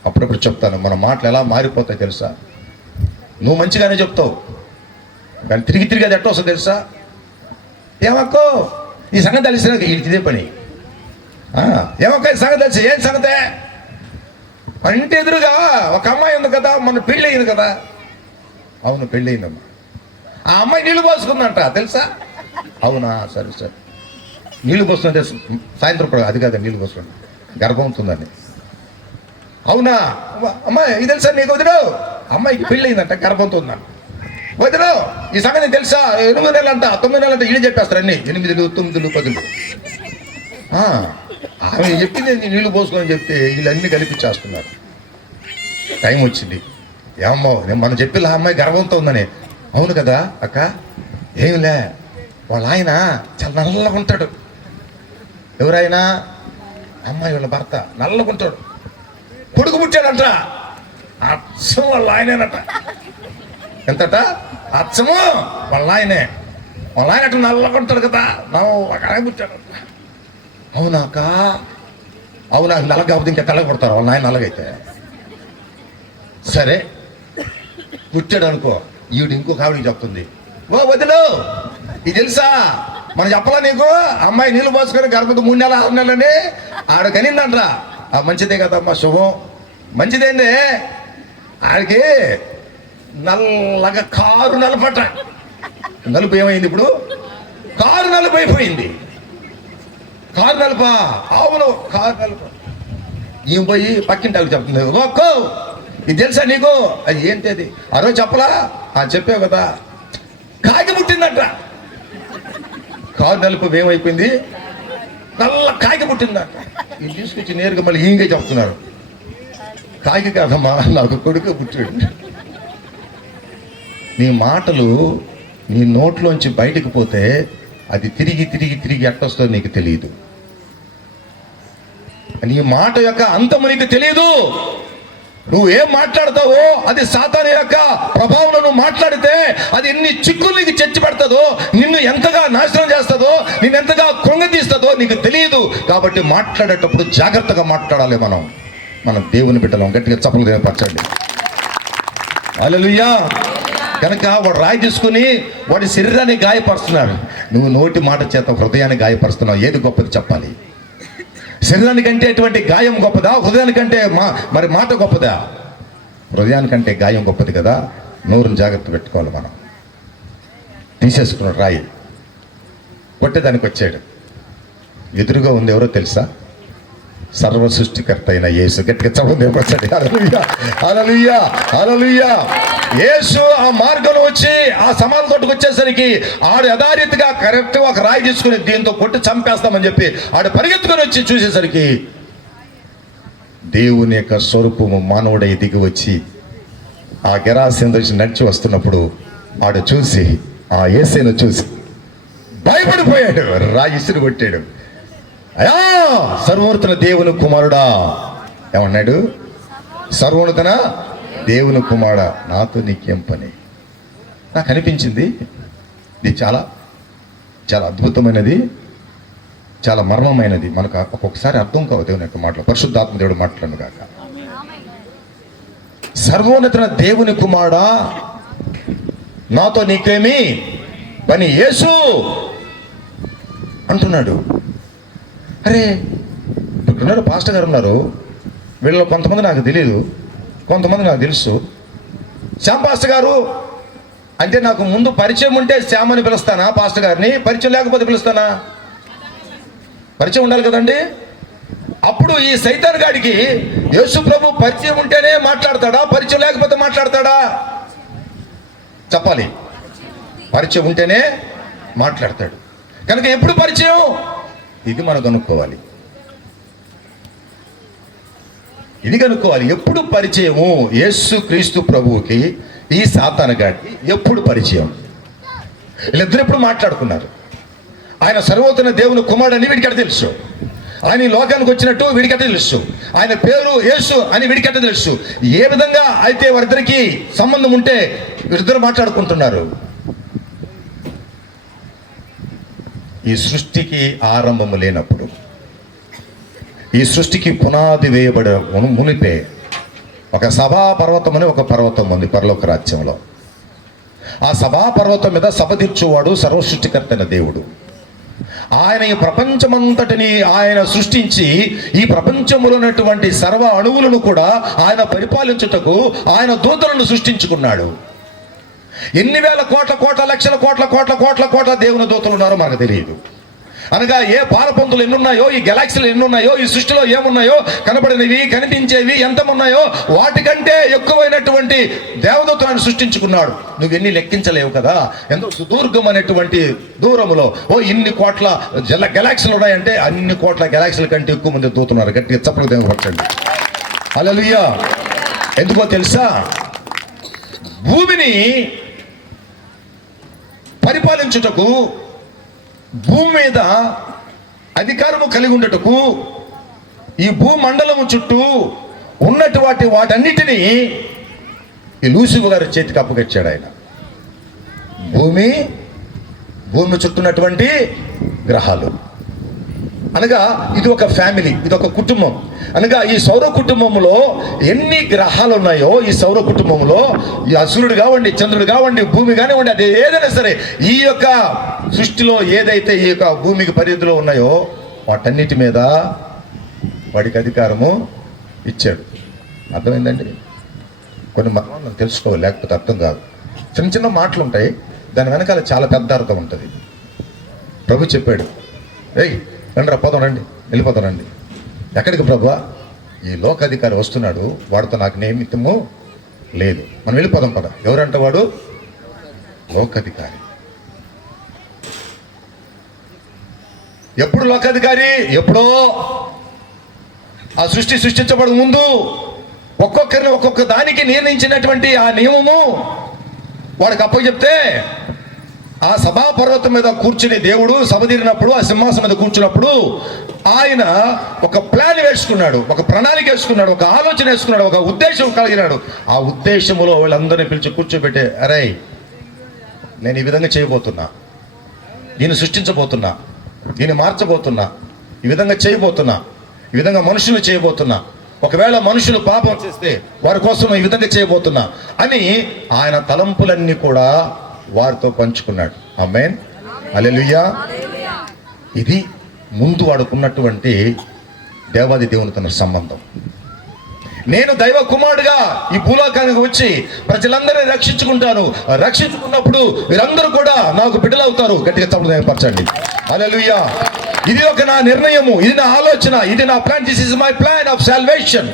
అప్పుడప్పుడు చెప్తాను, మన మాటలు ఎలా మారిపోతాయి తెలుసా? నువ్వు మంచిగానే చెప్తావు కానీ తిరిగి అది ఎట్ట వస్తుంది తెలుసా? ఏమక్కో ఈ సంగతి తెలిసిన ఇదే పని. ఏమక్క ఈ సంగతి తెలిసి, ఏం సంగతే అంటే ఎదురుగా ఒక అమ్మాయి ఉంది కదా, మన పెళ్ళి అయింది కదా, అవును, పెళ్ళయిందమ్మా. ఆ అమ్మాయి నీళ్లు పోసుకుందంట, తెలుసా? అవునా, సరే సరే. నీళ్లు పోస్తుంటే సాయంత్రం కూడా అది కాదు, నీళ్లు పోసుకోండి, గర్భం అవుతుందని. అవునా అమ్మాయి, ఇది తెలుసా నీకు వదిలు? అమ్మాయికి పెళ్ళయిందంట, గర్భంతో ఉందంట. వదిలు, ఈ సంగతి తెలుసా? 8 నెలలంట, 9 నెలలంట, వీళ్ళు చెప్పేస్తారు అన్ని, 8, 9, 10. ఆమె చెప్పింది నీళ్లు పోసుకోని చెప్తే వీళ్ళన్నీ కల్పించేస్తున్నారు. టైం వచ్చింది, ఏమో మనం చెప్పి ఆ అమ్మాయి గర్భంతో ఉందని. అవును కదా అక్క, ఏమిలే, వాళ్ళ ఆయన చాలా నల్లగా ఉంటాడు. ఎవరైనా? అమ్మాయి వాళ్ళ భర్త నల్లగా ఉంటాడు, కొడుకు పుట్టాడంట, అచ్చం వాళ్ళ ఆయనేనట. ఎంతట? అచ్చము వాళ్ళ ఆయనే. వాళ్ళ ఆయన అట్లా నల్లగా ఉంటాడు కదా, నల్లగా పుట్టాడంట. అవునా అక్క? అవునా, నల్లగా కాకపోతే ఇంకా తెల్లగా పుడతారు వాళ్ళ ఆయన నల్లగైతే. సరే పుట్టాడు అనుకో, ఈవిడ ఇంకొక ఆవిడికి చెప్తుంది, ఓ వదిలు, ఇది తెలుసా, మనం చెప్పలా నీకు? అమ్మాయి నీళ్ళు పోసుకొని గర్భంతో 3 నెలలు 6 నెలలని ఆడ కనిందంట్రా. మంచిదే కదమ్మా, శుభం, మంచిదేంది. ఆడికి నల్లగా కారు నలపట. నలుపు ఏమైంది ఇప్పుడు? కారు నలుపు అయిపోయింది. కారు నలుపా? అవును, కారు నలుపు. ఈమె పోయి పక్కింటి ఆవిడ చెప్తుంది, ఒక్కో ఇది తెలుసా నీకు? అది ఏంటి అది? ఆ రోజు చెప్పలా? చెప్పావు కదా, కాకి పుట్టిందట. కారు నలుపు ఏమైపోయింది? నల్ల కాకి పుట్టిందట. ఇది తీసుకొచ్చి నేరుగా మళ్ళీ ఈంగే చెప్తున్నారు, కాకి కాదమ్మా, నాకు కొడుకు పుట్టాడు. నీ మాటలు నీ నోట్లోంచి బయటకు పోతే అది తిరిగి తిరిగి తిరిగి ఎట్టొస్తుందో నీకు తెలియదు. నీ మాట యొక్క అంతము నీకు తెలియదు. నువ్వు ఏం మాట్లాడతావో అది సాతాను యొక్క ప్రభావంలో నువ్వు మాట్లాడితే అది ఎన్ని చిక్కులు నీకు చచ్చి పెడతాదో, నిన్ను ఎంతగా నాశనం చేస్తుందో, నిన్ను ఎంతగా కృంగతీస్తుందో నీకు తెలియదు. కాబట్టి మాట్లాడేటప్పుడు జాగ్రత్తగా మాట్లాడాలి. మనం దేవుని బిడ్డలం. గట్టిగా చప్పలు దేవపరచండి. హల్లెలూయా. కనుక వాడు రాయి తీసుకుని వాడి శరీరాన్ని గాయపరుస్తున్నారు. నువ్వు నోటి మాట చేత హృదయాన్ని గాయపరుస్తున్నావు. ఏది గొప్పది చెప్పాలి? శరీరానికంటే ఎటువంటి గాయం గొప్పదా, హృదయానికంటే మరి మాట గొప్పదా? హృదయానికంటే గాయం గొప్పది కదా. నోరుని జాగ్రత్త పెట్టుకోవాలి. మనం తీసేసుకున్నాడు రాయి, కొట్టేదానికి వచ్చాడు. ఎదురుగా ఉంది ఎవరో తెలుసా? సర్వ సృష్టికర్త అయిన యేసు. గట్టిగా చదువు వచ్చాడు. హల్లెలూయా, హల్లెలూయా, హల్లెలూయా. యేసు ఆ మార్గంలో వచ్చి ఆ సమాధి తోటకు వచ్చేసరికి ఆడు యథారీతిగా కరెక్ట్గా ఒక రాయి తీసుకుని దీంతో కొట్టి చంపేస్తామని చెప్పి ఆడు పరిగెత్తుకొని వచ్చి చూసేసరికి దేవుని యొక్క స్వరూపము మానవుడై దిగి వచ్చి ఆ గెరాసీను నుంచి నడిచి వస్తున్నప్పుడు ఆడు చూసి ఆ యేసును చూసి భయపడిపోయాడు, రాయి ఇసురు కొట్టాడు. అయా సర్వోన్నతుల దేవుని కుమారుడా. ఏమన్నాడు? సర్వోన్నతన దేవుని కుమారుడా, నాతో నీకేం పని? నాకు అనిపించింది ఇది చాలా చాలా అద్భుతమైనది, చాలా మర్మమైనది. మనకు ఒక్కొక్కసారి అర్థం కావు దేవుని యొక్క మాటలు. పరిశుద్ధాత్మ దేవుడు మాట్లాడు కాక. సర్వోన్నతన దేవుని కుమారుడా, నాతో నీకేమి పని యేసు అంటున్నాడు. అరే ఇక్కడున్నారు పాస్టర్ గారు ఉన్నారు, వీళ్ళలో కొంతమంది నాకు తెలియదు, కొంతమంది నాకు తెలుసు. శ్యామ్ పాస్టర్ గారు అంటే నాకు ముందు పరిచయం ఉంటే శ్యామ్ అని పిలుస్తానా పాస్టర్ గారిని? పరిచయం లేకపోతే పిలుస్తానా? పరిచయం ఉండాలి కదండి. అప్పుడు ఈ సైతాన్ గాడికి యేసు ప్రభు పరిచయం ఉంటేనే మాట్లాడతాడా, పరిచయం లేకపోతే మాట్లాడతాడా? చెప్పాలి. పరిచయం ఉంటేనే మాట్లాడతాడు. కనుక ఎప్పుడు పరిచయం? ఇది మనం కనుక్కోవాలి. ఇది కనుక్కోవాలి. ఎప్పుడు పరిచయము? యేసు క్రీస్తు ప్రభువుకి ఈ సాతాను గాడికి ఎప్పుడు పరిచయం? వీళ్ళిద్దరు ఎప్పుడు మాట్లాడుకున్నారు? ఆయన సర్వోన్నత దేవుని కుమారుడని వీడికట తెలుసు, ఆయన ఈ లోకానికి వచ్చినట్టు వీడికట తెలుసు, ఆయన పేరు యేసు అని వీడికట తెలుసు. ఏ విధంగా అయితే వారిద్దరికి సంబంధం ఉంటే వీరిద్దరు మాట్లాడుకుంటున్నారు. ఈ సృష్టికి ఆరంభము లేనప్పుడు, ఈ సృష్టికి పునాది వేయబడే మునిపే ఒక సభా పర్వతం అని ఒక పర్వతం ఉంది పరలోక రాజ్యంలో. ఆ సభా పర్వతం మీద సభ తీర్చువాడు సర్వసృష్టికర్త అయిన దేవుడు. ఆయన ఈ ప్రపంచమంతటిని ఆయన సృష్టించి ఈ ప్రపంచంలో ఉన్నటువంటి సర్వ అణువులను కూడా ఆయన పరిపాలించుటకు ఆయన దూతలను సృష్టించుకున్నాడు. ఎన్ని వేల కోట్ల కోట్ల లక్షల కోట్ల కోట్ల కోట్ల కోట్ల దేవుని దూతలు ఉన్నారో మనకు తెలియదు. అనగా ఏ పాలపంతులు ఎన్నున్నాయో, ఈ గెలాక్సీలు ఎన్నున్నాయో, ఈ సృష్టిలో ఏమున్నాయో, కనబడినవి కనిపించేవి ఎంతమున్నాయో వాటికంటే ఎక్కువైనటువంటి దేవదూతలను సృష్టించుకున్నాడు. నువ్వెన్ని లెక్కించలేవు కదా. ఎంతో సుదూర్ఘమైనటువంటి దూరములో ఇన్ని కోట్ల గెలాక్సీలు ఉన్నాయంటే అన్ని కోట్ల గెలాక్సీల కంటే ఎక్కువ మంది దూతున్నారు. గట్టిగా చప్పట్లు దేవపరచండి. హల్లెలూయా. ఎందుకో తెలుసా? భూమిని పరిపాలించుటకు, భూమి మీద అధికారము కలిగి ఉండటకు, ఈ భూమండలము చుట్టూ ఉన్నటువంటి వాటన్నిటినీ ఈ లూసిఫర్ గారి చేతికి అప్పగించాడు ఆయన. భూమి చుట్టూన్నటువంటి గ్రహాలు అనగా ఇది ఒక ఫ్యామిలీ, ఇది ఒక కుటుంబం. అనగా ఈ సౌర కుటుంబంలో ఎన్ని గ్రహాలు ఉన్నాయో, ఈ సౌర కుటుంబంలో ఈ సూర్యుడు కావండి, చంద్రుడు కావండి, భూమి కానివ్వండి, అది ఏదైనా సరే ఈ యొక్క సృష్టిలో ఏదైతే ఈ యొక్క భూమికి పరిధిలో ఉన్నాయో వాటన్నిటి మీద వాడికి అధికారము ఇచ్చాడు. అర్థమైందండి? కొన్ని మనం తెలుసుకోవాలి, లేకపోతే అర్థం కాదు. చిన్న చిన్న మాటలు ఉంటాయి, దాని వెనకాల చాలా పెద్ద అర్థం ఉంటుంది. ప్రభు చెప్పాడు, ఏయ్ రండి పోదాం, రండి వెళ్ళిపోతాం రండి. ఎక్కడికి ప్రభువా? ఈ లోకాధికారి వస్తున్నాడు, వాడితో నాకు నిమిత్తము లేదు, మనం వెళ్ళిపోదాం పద. ఎవరంట వాడు? లోకాధికారి. ఎప్పుడు లోకాధికారి? ఎప్పుడో ఆ సృష్టించబడు ముందు ఒక్కొక్కరిని ఒక్కొక్క దానికి నిర్ణయించినటువంటి ఆ నియమము వాడికి అప్పచెప్తే ఆ సభా పర్వతం మీద కూర్చుని దేవుడు సభ తీరినప్పుడు, ఆ సింహాసనం మీద కూర్చున్నప్పుడు ఆయన ఒక ప్లాన్ వేసుకున్నాడు, ఒక ప్రణాళిక వేసుకున్నాడు, ఒక ఆలోచన వేసుకున్నాడు, ఒక ఉద్దేశం కలిగినాడు. ఆ ఉద్దేశంలో వీళ్ళందరినీ పిలిచి కూర్చోబెట్టే, అరే నేను ఈ విధంగా చేయబోతున్నా, దీన్ని సృష్టించబోతున్నా, దీన్ని మార్చబోతున్నా, ఈ విధంగా చేయబోతున్నా, ఈ విధంగా మనుషులు చేయబోతున్నా, ఒకవేళ మనుషులు పాపం చేస్తే వారి కోసం ఈ విధంగా చేయబోతున్నా అని ఆయన తలంపులన్నీ కూడా వారితో పంచుకున్నాడు. ఆమేన్, హల్లెలూయా. ఇది ముందు వాడుకున్నటువంటి దేవాది దేవునితో సంబంధం. నేను దైవ కుమారుడుగా ఈ భూలోకానికి వచ్చి ప్రజలందరినీ రక్షించుకుంటాను, రక్షించుకున్నప్పుడు వీరందరూ కూడా నాకు బిడ్డలు అవుతారు. గట్టిగా చప్పుడు దయపరచండి. హల్లెలూయా. ఇది ఒక నా నిర్ణయము, ఇది నా ఆలోచన, ఇది నా plan. This is my plan of salvation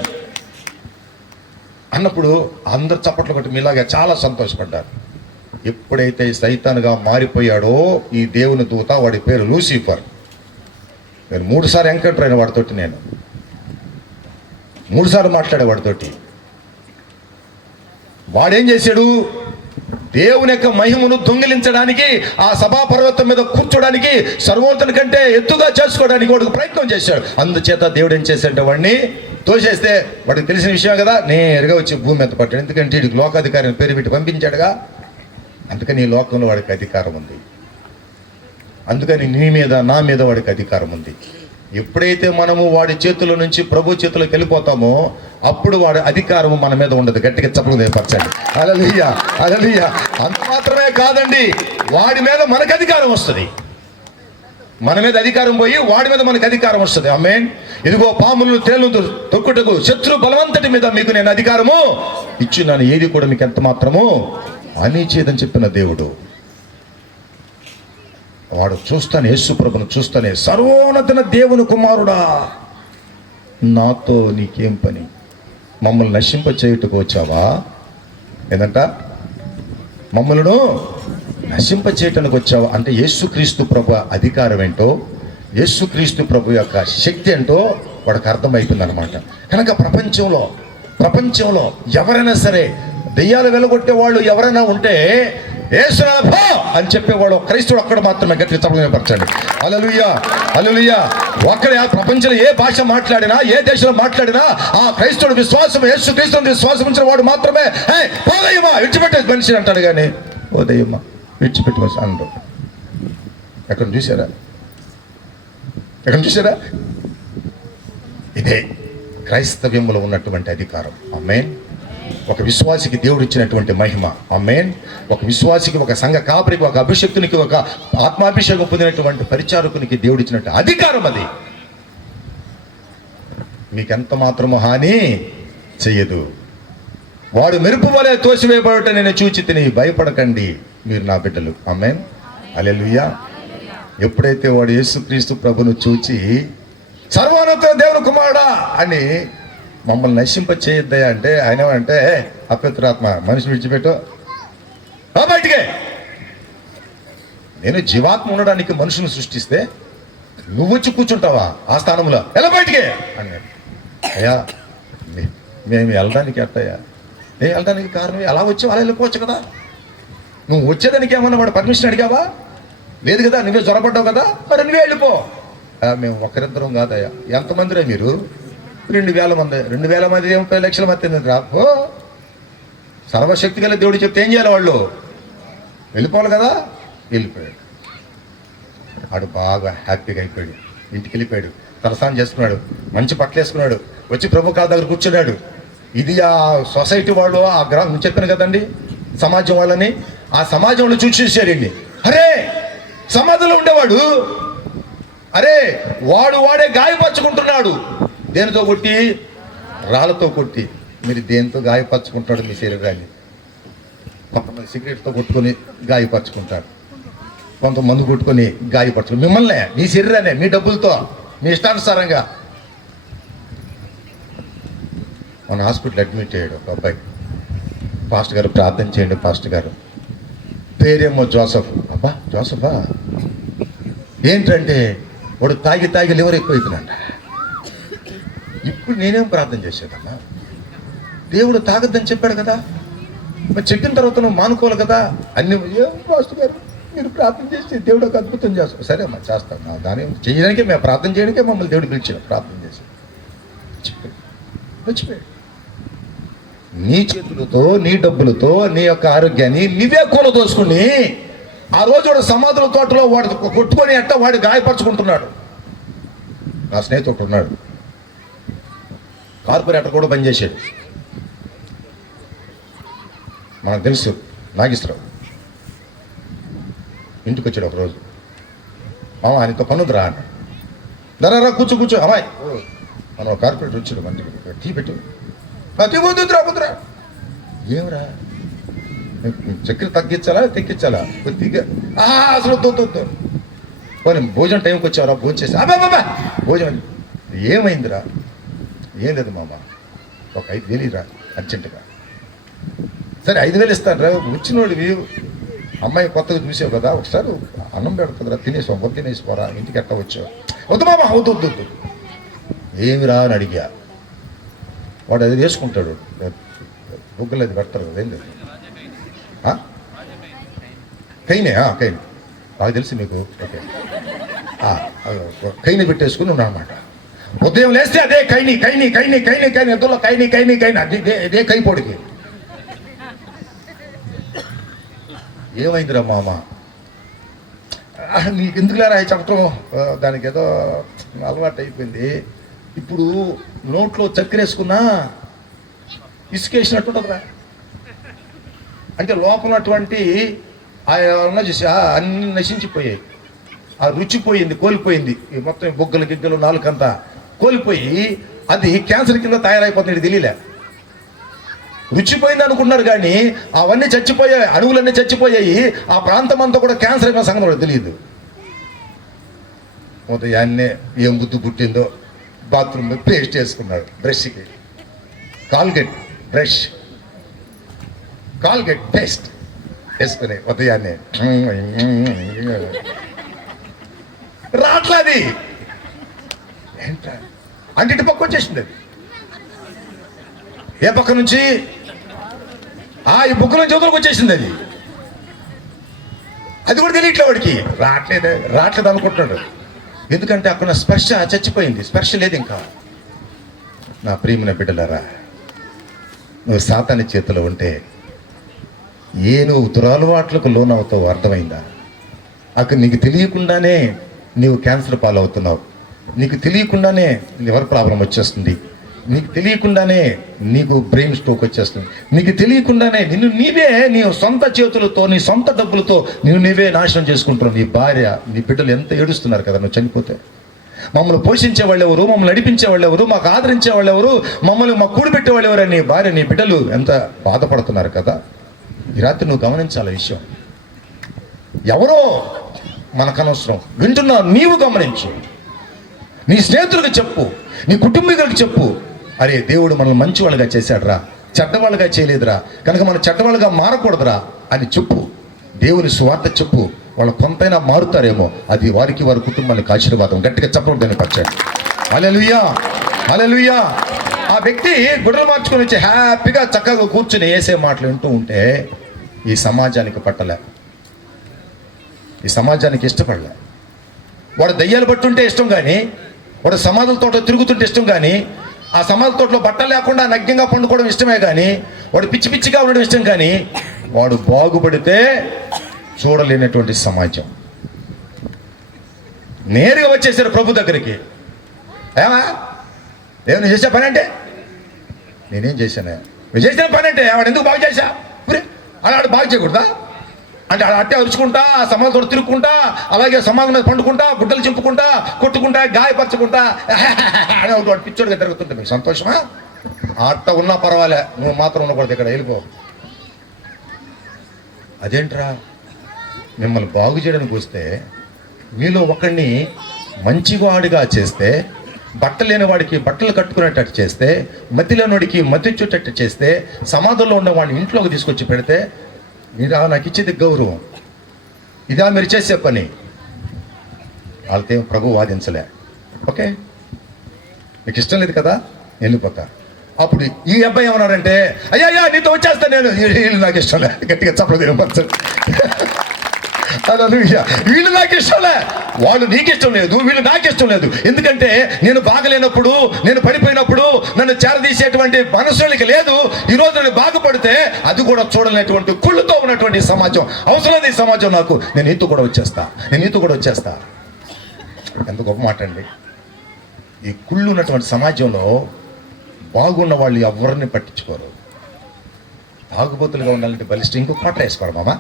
అన్నప్పుడు అందరు చప్పట్లు కొట్టి మీలాగా చాలా సంతోషపడ్డారు. ఎప్పుడైతే సైతానుగా మారిపోయాడో ఈ దేవుని దూత, వాడి పేరు లూసిఫర్. నేను 3 సార్లు ఎంకౌంటర్ అయిన వాడితోటి, నేను 3 సార్లు మాట్లాడే వాడితోటి. వాడేం చేశాడు? దేవుని యొక్క మహిమను దొంగిలించడానికి, ఆ సభా పర్వతం మీద కూర్చోడానికి, సర్వోన్నతుని కంటే ఎత్తుగా చేసుకోవడానికి వాడికి ప్రయత్నం చేశాడు. అందుచేత దేవుడు ఏం చేశాడంటే వాడిని తోసేస్తే, వాడికి తెలిసిన విషయం కదా, నేరుగా వచ్చి భూమి మీద పట్టాడు. ఎందుకంటే వీడికి లోకాధికారిని పేరు పెట్టి పంపించాడుగా. అందుకని ఈ లోకంలో వాడికి అధికారం ఉంది. అందుకని నీ మీద, నా మీద వాడికి అధికారం ఉంది. ఎప్పుడైతే మనము వాడి చేతుల నుంచి ప్రభు చేతులకు వెళ్ళిపోతామో అప్పుడు వాడి అధికారం మన మీద ఉండదు. గట్టిగా చప్పట్లు దేపరచండి. హల్లెలూయా, హల్లెలూయా. అంత మాత్రమే కాదండి, వాడి మీద మనకు అధికారం వస్తుంది. మన మీద అధికారం పోయి వాడి మీద మనకు అధికారం వస్తుంది. ఆమేన్. ఇదిగో పాములను తేలును తొక్కుటకు శత్రు బలవంతటి మీద మీకు నేను అధికారము ఇచ్చున్నాను, ఏది కూడా మీకు ఎంత మాత్రము అనిచేదని చెప్పిన దేవుడు. వాడు చూస్తానే, యేసు ప్రభును చూస్తానే, సర్వోన్నత దేవుని కుమారుడా, నాతో నీకేం పని? మమ్మల్ని నశింప చేయుటకు వచ్చావా? ఏదంట? మమ్మల్ని నశింప చేయటానికి వచ్చావా అంటే యేసుక్రీస్తు ప్రభు అధికారం ఏంటో, యేసుక్రీస్తు ప్రభు యొక్క శక్తి ఏంటో వాడికి అర్థమైపోయింది అనమాట. కనుక ప్రపంచంలో ఎవరైనా సరే, దెయ్యాలు వెలగొట్టే వాళ్ళు ఎవరైనా ఉంటే యేసునాథా అని చెప్పేవాడు క్రైస్తవుడు అక్కడ మాత్రమే. గట్టిగా చప్పట్లు పరచండి. హల్లెలూయా, హల్లెలూయా. ఒక్కడే ప్రపంచంలో ఏ భాష మాట్లాడినా, ఏ దేశంలో మాట్లాడినా ఆ క్రైస్తవుడు విశ్వాసం, యేసుక్రీస్తుని విశ్వాసం ఉంచిన వాడు మాత్రమే పోదయ్యమా విడిచిపెట్టే మనిషి అంటాడు. కానీ ఓ దయ్యమ్మా విడిచిపెట్టి అంటాడు. ఎక్కడ చూసారా? ఇదే క్రైస్తవ్యంలో ఉన్నటువంటి అధికారం. ఆమేన్. ఒక విశ్వాసికి దేవుడు ఇచ్చినటువంటి మహిమ. ఆమేన్. ఒక విశ్వాసికి, ఒక సంఘ కాపరికి, ఒక అభిషక్తునికి, ఒక ఆత్మాభిషేకం పొందినటువంటి పరిచారకునికి దేవుడు ఇచ్చినట్టు అధికారం. అది మీకెంత మాత్రము హాని చెయ్యదు. వాడు మెరుపు వలె తోసివేయబడట నేను చూచి తిని, భయపడకండి మీరు నా బిడ్డలు. ఆమేన్, హల్లెలూయా. ఎప్పుడైతే వాడు యేసుక్రీస్తు ప్రభును చూచి సర్వోన్నత దేవుని కుమారుడా అని మమ్మల్ని నశింప చేయొద్దయా అంటే, ఆయన అంటే అపవిత్రాత్మ మనిషిని విడిచిపెట్టు, బయటికే. నేను జీవాత్మ ఉండడానికి మనుషుని సృష్టిస్తే నువ్వు వచ్చి కూర్చుంటావా ఆ స్థానంలో? ఎలా బయటికే అన్నాడు. అయ్యా మేము వెళ్ళడానికి ఎట్టయ్యా? నేను వెళ్ళడానికి కారణం అలా వచ్చి అలా వెళ్ళిపోవచ్చు కదా. నువ్వు వచ్చేదానికి ఏమన్నా వాడు పర్మిషన్ అడిగావా? లేదు కదా, నువ్వే జ్వరపడ్డావు కదా, మరి నువ్వే వెళ్ళిపో. మేము ఒకరిద్దరం కాదయ్యా. ఎంతమందిరా మీరు? 2000 మంది. 2000 మంది 30 లక్షల మంది రాపో. సర్వశక్తి గల దేవుడు చెప్తే ఏం చేయాలి? వాళ్ళు వెళ్ళిపోవాలి కదా. వెళ్ళిపోయాడు. ఆడు బాగా హ్యాపీగా అయిపోయాడు. ఇంటికి వెళ్ళిపోయాడు, తలస్నానం చేసుకున్నాడు, మంచి బట్టలు వేసుకున్నాడు, వచ్చి ప్రభు కాళ్ళ దగ్గర కూర్చున్నాడు. ఇది ఆ సొసైటీ వాళ్ళు, ఆ గ్రామం చెప్పాను కదండి, సమాజం వాళ్ళని, ఆ సమాజంలో చూసేసారండి. అరే సమాజంలో ఉండేవాడు, అరే వాడే గాయపరుచుకుంటున్నాడు. దేనితో కొట్టి? రాళ్ళతో కొట్టి. మీరు దేనితో గాయపరుచుకుంటాడు మీ శరీరాన్ని? కొంతమంది సిగరెట్తో కొట్టుకొని గాయపరుచుకుంటాడు, కొంతమంది కొట్టుకొని గాయపరచుకుంటారు. మిమ్మల్నే, మీ శరీరాన్ని, మీ డబ్బులతో, మీ ఇష్టానుసారంగా. మన హాస్పిటల్ అడ్మిట్ అయ్యాడు ఒక అబ్బాయి. పాస్టర్ గారు ప్రార్థన చేయండి పాస్టర్ గారు. పేరేమో జోసఫ్. అబ్బా జోసఫా? ఏంటంటే వాడు తాగి లివర్ ఎక్కువైపోయిందంట. ఇప్పుడు నేనేం ప్రార్థన చేసేదమ్మా? దేవుడు తాగద్దని చెప్పాడు కదా, మరి చెప్పిన తర్వాత నువ్వు మానుకోవాలి కదా. అన్ని పాస్టర్ గారు మీరు ప్రార్థన చేసి దేవుడు ఒక అద్భుతం చేస్తాం. సరే అమ్మా చేస్తాం. దాని చేయడానికే, మేము ప్రార్థన చేయడానికే మమ్మల్ని దేవుడు పిలిచాడు. ప్రార్థన చేసి మర్చిపోయాడు. నీ చేతులతో, నీ డబ్బులతో నీ యొక్క ఆరోగ్యాన్ని నువ్వే కూలదోసుకుని ఆ రోజు వాడు సమాధుల తోటలో వాడు కొట్టుకొని అట్ట వాడు గాయపరుచుకుంటున్నాడు. నా స్నేహితుడు ఉన్నాడు, కార్పొరేటర్ కూడా పనిచేసాడు, మనకు తెలుసు, నాగేశ్వరరావు. ఇంటికి వచ్చాడు ఒకరోజు. ఆయనతో పనుందిరా అని. దరా కూర్చో అమ్మాయి, మనం కార్పొరేటర్ వచ్చాడు, మన టీ పెట్టు. వద్దురా. ఏమరా చక్కెర తగ్గించాలా కొద్దిగా? అసలు వద్దు. పోనీ భోజనం టైంకి వచ్చావరా? భోజనం చేసి భోజనం ఏమైందిరా? ఏం లేదు మామ, ఒక 5,000 ఇరా అర్జెంటుగా. సరే 5,000 ఇస్తాను రా. వచ్చినోడివి, అమ్మాయి కొత్తగా చూసావు కదా, ఒకసారి అన్నం పెడుతుందిరా, తినేసి పోరా, ఇంటికి ఎట్లా వచ్చావు? వద్దు మామ, వద్దు. ఏమిరా అని అడిగా. వాడు అది వేసుకుంటాడు, బుగ్గలు అది పెడతారు కదా, ఏం లేదు. కైనే బాగా తెలుసు మీకు. ఓకే, కైని పెట్టేసుకుని ఉన్నా అన్నమాట. ఉదయం లేస్తే అదే కైని ఎద్దులో కైని అదే కై పొడికి. ఏమైందిరా మామ? నీకు ఎందుకు లేరా చెప్పటం, దానికి ఏదో అలవాటు అయిపోయింది. ఇప్పుడు నోట్లో చక్కెర వేసుకున్నా ఇసుకేసినట్టుంటుందిరా. అంటే లోపలటువంటి ఉన్న చూసి అన్ని నశించిపోయాయి, ఆ రుచి పోయింది, కోల్పోయింది. మొత్తం బొగ్గలు నాలుకంతా కోల్పోయి అది క్యాన్సర్ కింద తయారైపోతుంది. తెలియలే, రుచిపోయింది అనుకున్నారు కానీ అవన్నీ చచ్చిపోయాయి, అణువులన్నీ చచ్చిపోయాయి. ఆ ప్రాంతం అంతా కూడా క్యాన్సర్ అయిన సంగతి కూడా తెలియదు. ఉదయాన్నే ఏం బుద్ధి పుట్టిందో బాత్రూమ్ పేస్ట్ వేసుకున్నాడు, బ్రష్కి కాల్గేట్ పేస్ట్ వేసుకుని ఉదయాన్నే రాట్లది ఏంట్రా అంటే ఇటు పక్క వచ్చేసింది. అది ఏ పక్క నుంచి? ఈ బుక్క నుంచి వదలకు వచ్చేసింది. అది కూడా తెలియట్లే వాడికి. రావట్లేదు అనుకుంటున్నాడు. ఎందుకంటే అక్కడ స్పర్శ చచ్చిపోయింది, స్పర్శ లేదు ఇంకా. నా ప్రియమైన బిడ్డలారా, నువ్వు సాతాని చేతిలో ఉంటే నువ్వు దురలవాట్లకు లోనవుతావు, అర్థమైందా? అక్కడ నీకు తెలియకుండానే నీవు క్యాన్సర్ పాలవుతున్నావు, నీకు తెలియకుండానే లివర్ ప్రాబ్లం వచ్చేస్తుంది, నీకు తెలియకుండానే నీకు బ్రెయిన్ స్ట్రోక్ వచ్చేస్తుంది, నీకు తెలియకుండానే నీ సొంత చేతులతో, నీ సొంత డబ్బులతో నీవే నాశనం చేసుకుంటున్నావు. నీ భార్య, నీ బిడ్డలు ఎంత ఏడుస్తున్నారు కదా నువ్వు చనిపోతే. మమ్మల్ని పోషించే వాళ్ళు ఎవరు, మమ్మల్ని నడిపించే వాళ్ళు ఎవరు, మాకు ఆదరించే వాళ్ళు ఎవరు, మమ్మల్ని మాకు కూడిపెట్టే వాళ్ళు ఎవరు అని భార్య, నీ బిడ్డలు ఎంత బాధపడుతున్నారు కదా. ఈ రాత్రి నువ్వు గమనించాలి విషయం. ఎవరో మనకనవసరం, వింటున్నా నీవు గమనించు. నీ స్నేహితులకు చెప్పు, నీ కుటుంబీకులకు చెప్పు, అరే దేవుడు మనల్ని మంచి వాళ్ళుగా చేశాడురా, చెడ్డవాళ్ళుగా చేయలేదురా, కనుక మనం చెడ్డవాళ్ళుగా మారకూడదురా అని చెప్పు. దేవుని సువార్త చెప్పు. వాళ్ళు కొంతైనా మారుతారేమో, అది వారికి వారి కుటుంబానికి ఆశీర్వాదం. గట్టిగా చెప్పడం దాన్ని పచ్చాడు. హల్లెలూయా, హల్లెలూయా. ఆ వ్యక్తి గుడ్డలు మార్చుకొని వచ్చి హ్యాపీగా చక్కగా కూర్చుని వేసే మాటలు వింటూ ఉంటే ఈ సమాజానికి పట్టలే, ఈ సమాజానికి ఇష్టపడలే. వాడు దయ్యాలు పట్టుంటే ఇష్టం కానీ, వాడు సమాధుల తోట తిరుగుతుంటే ఇష్టం కానీ, ఆ సమాధుల తోటలో బట్టలు లేకుండా నగ్నంగా పండుకోవడం ఇష్టమే కానీ, వాడు పిచ్చి పిచ్చిగా ఉండడం ఇష్టం కానీ, వాడు బాగుపడితే చూడలేనటువంటి సమాజం. నేరుగా వచ్చేసారు ప్రభు దగ్గరికి. ఏమా ఏమైనా చేసే పని అంటే, నేనేం చేశాను, నువ్వు చేసిన పని అంటే వాడు ఎందుకు బాగు చేశా, అలాడు బాగు చేయకూడదా అంటే అట్టే అరుచుకుంటా, సమాధులతో తిరుగుకుంటా, అలాగే సమాధం మీద పండుకుంటా, గుడ్డలు చింపుకుంటా, కొట్టుకుంటా, గాయపరచుకుంటా అని వాడు పిచ్చోడుగా తిరుగుతుంటే మీకు సంతోషమా? అట్ట ఉన్నా పర్వాలే, నువ్వు మాత్రం ఉండకూడదు, ఇక్కడ వెళ్ళిపో. అదేంట్రా, మిమ్మల్ని బాగు చేయడానికి వస్తే మీలో ఒకడిని మంచివాడిగా చేస్తే, బట్టలు లేని వాడికి బట్టలు కట్టుకునేటట్టు చేస్తే, మతి లేని వాడికి మతి చుట్టట్టు చేస్తే, సమాధంలో ఉన్న వాడిని ఇంట్లోకి తీసుకొచ్చి పెడితే మీరా నాకు ఇచ్చేది గౌరవం? ఇదా మీరు చేసే పని? వాళ్ళతో ప్రభు వాదించలే. ఓకే, మీకు ఇష్టం లేదు కదా, వెళ్ళిపోతా. అప్పుడు ఈ అబ్బాయి ఏమన్నారంటే, అయ్యా నీతో వచ్చేస్తా నేను, వీళ్ళు నాకు ఇష్టం లే. గట్టిగా చప్పలు తినపరచండి. వీళ్ళు నాకు ఇష్టంలే, వాళ్ళు నీకు ఇష్టం లేదు, వీళ్ళు నాకు ఇష్టం లేదు. ఎందుకంటే నేను బాగలేనప్పుడు, నేను పడిపోయినప్పుడు నన్ను చేరదీసేటువంటి మనసులకి లేదు. ఈరోజు నేను బాగుపడితే అది కూడా చూడలేనటువంటి కుళ్ళుతో ఉన్నటువంటి సమాజం అవసరం లేదు. ఈ సమాజం నాకు, నేను నీతో కూడా వచ్చేస్తా, నేను నీతో కూడా వచ్చేస్తా. ఎంత గొప్ప మాట అండి. ఈ కుళ్ళు ఉన్నటువంటి సమాజంలో బాగున్న వాళ్ళు ఎవరిని పట్టించుకోరు. తాగుబోతులుగా ఉండాలంటే బలిష్టం. ఇంకో పాట వేసుకోవడం మామ,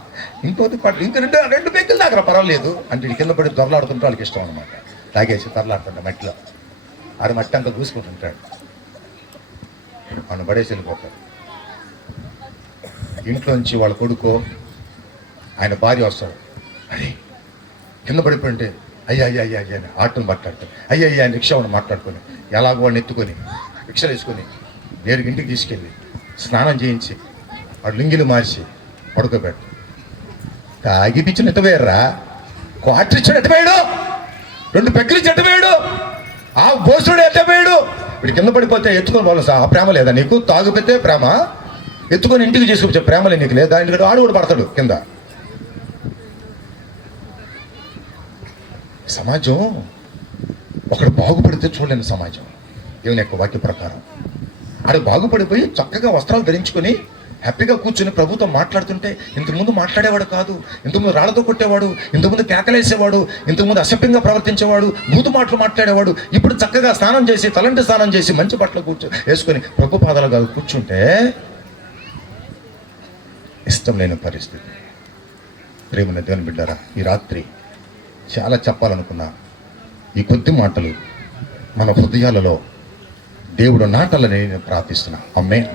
ఇంకోటి పాట, ఇంకో రెండు బెంకులు దాకా పర్వాలేదు అంటే కింద పడి దొరలాడుతుంటే వాళ్ళకి ఇష్టం అనమాట. తాగేసి తరలాడుతుంటా మట్టిలో, ఆడ మట్టి అంతా చూసుకుంటుంటాడు, మనం పడేసి వెళ్ళిపోతాడు. ఇంట్లోంచి వాళ్ళ కొడుకో ఆయన భార్య వస్తాడు, అరే కింద పడిపోయింటే అయ్యా అయ్యా అయ్యా అయ్యా అని ఆటోని మాట్లాడతాడు. అయ్యా అయ్యా అని రిక్షా వాడిని మాట్లాడుకొని, ఎలాగో వాడిని ఎత్తుకొని రిక్షాలు వేసుకొని నేరుగా ఇంటికి తీసుకెళ్ళి స్నానం చేయించి వాడు లింగిలు మార్చి పడుకోబెట్టు. తాగి పిచ్చిన ఎట్టవేయర్రా, క్వార్టర్ ఇచ్చిన ఎట్టవేయడు, 2 పెక్కలు ఇచ్చి ఎట్టవేయడు, ఆ బోసుడు ఎట్టవేయడు. ఇప్పుడు కింద పడిపోతే ఎత్తుకొని వాళ్ళు ఆ ప్రేమ లేదా నీకు? తాగుపెతే ప్రేమ, ఎత్తుకొని ఇంటికి చేసుకొచ్చే ప్రేమలే నీకు లేదా? ఎందుకంటే ఆడు కూడా పడతాడు కింద. సమాజం ఒకడు బాగుపడితే చూడలేని సమాజం. దేవుని యొక్క వాక్య ప్రకారం ఆడు బాగుపడిపోయి చక్కగా వస్త్రాలు ధరించుకొని హ్యాపీగా కూర్చొని ప్రభుతో మాట్లాడుతుంటే, ఇంతకుముందు మాట్లాడేవాడు కాదు, ఇంతకుముందు రాళ్లతో కొట్టేవాడు, ఇంతకుముందు కేకలేసేవాడు, ఇంతకుముందు అసభ్యంగా ప్రవర్తించేవాడు, బూతు మాటలు మాట్లాడేవాడు. ఇప్పుడు చక్కగా స్నానం చేసి, తలంటి స్నానం చేసి, మంచి బట్టలు వేసుకొని ప్రభు పాదాలు కాదు కూర్చుంటే ఇష్టం లేని పరిస్థితి. ప్రేమన దేవుని బిడ్డారా, ఈ రాత్రి చాలా చెప్పాలనుకున్నా ఈ కొద్ది మాటలు మన హృదయాలలో దేవుడు నాటాలని నేను ప్రార్థిస్తున్నా. ఆమేన్.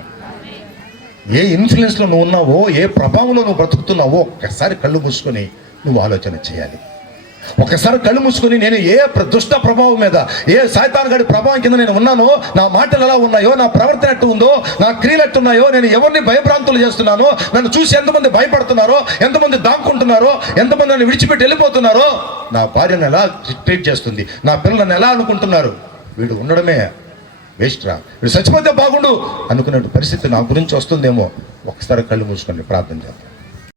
ఏ ఇన్ఫ్లుయెన్స్లో నువ్వు ఉన్నావో, ఏ ప్రభావంలో నువ్వు బ్రతుకుతున్నావో ఒక్కసారి కళ్ళు మూసుకొని నువ్వు ఆలోచన చేయాలి. ఒకసారి కళ్ళు మూసుకొని నేను ఏ దుష్ట ప్రభావం మీద, ఏ సైతాన్ గడి ప్రభావం కింద నేను ఉన్నానో, నా మాటలు ఎలా ఉన్నాయో, నా ప్రవర్తన ఎట్టు ఉందో, నా క్రియలు ఎట్టున్నాయో, నేను ఎవరిని భయభ్రాంతులు చేస్తున్నానో, నన్ను చూసి ఎంతమంది భయపడుతున్నారో, ఎంతమంది దాక్కుంటున్నారో, ఎంతమంది నన్ను విడిచిపెట్టి వెళ్ళిపోతున్నారో, నా భార్యను ఎలా ట్రీట్ చేస్తుంది, నా పిల్లలను ఎలా అనుకుంటున్నారు, వీడు ఉండడమే వేస్ట్ రా, వీడు చచ్చిపోతే బాగుండు అనుకునే పరిస్థితి నా గురించి వస్తుందేమో. ఒకసారి కళ్ళు మూసుకొని ప్రార్థన చేద్దాం.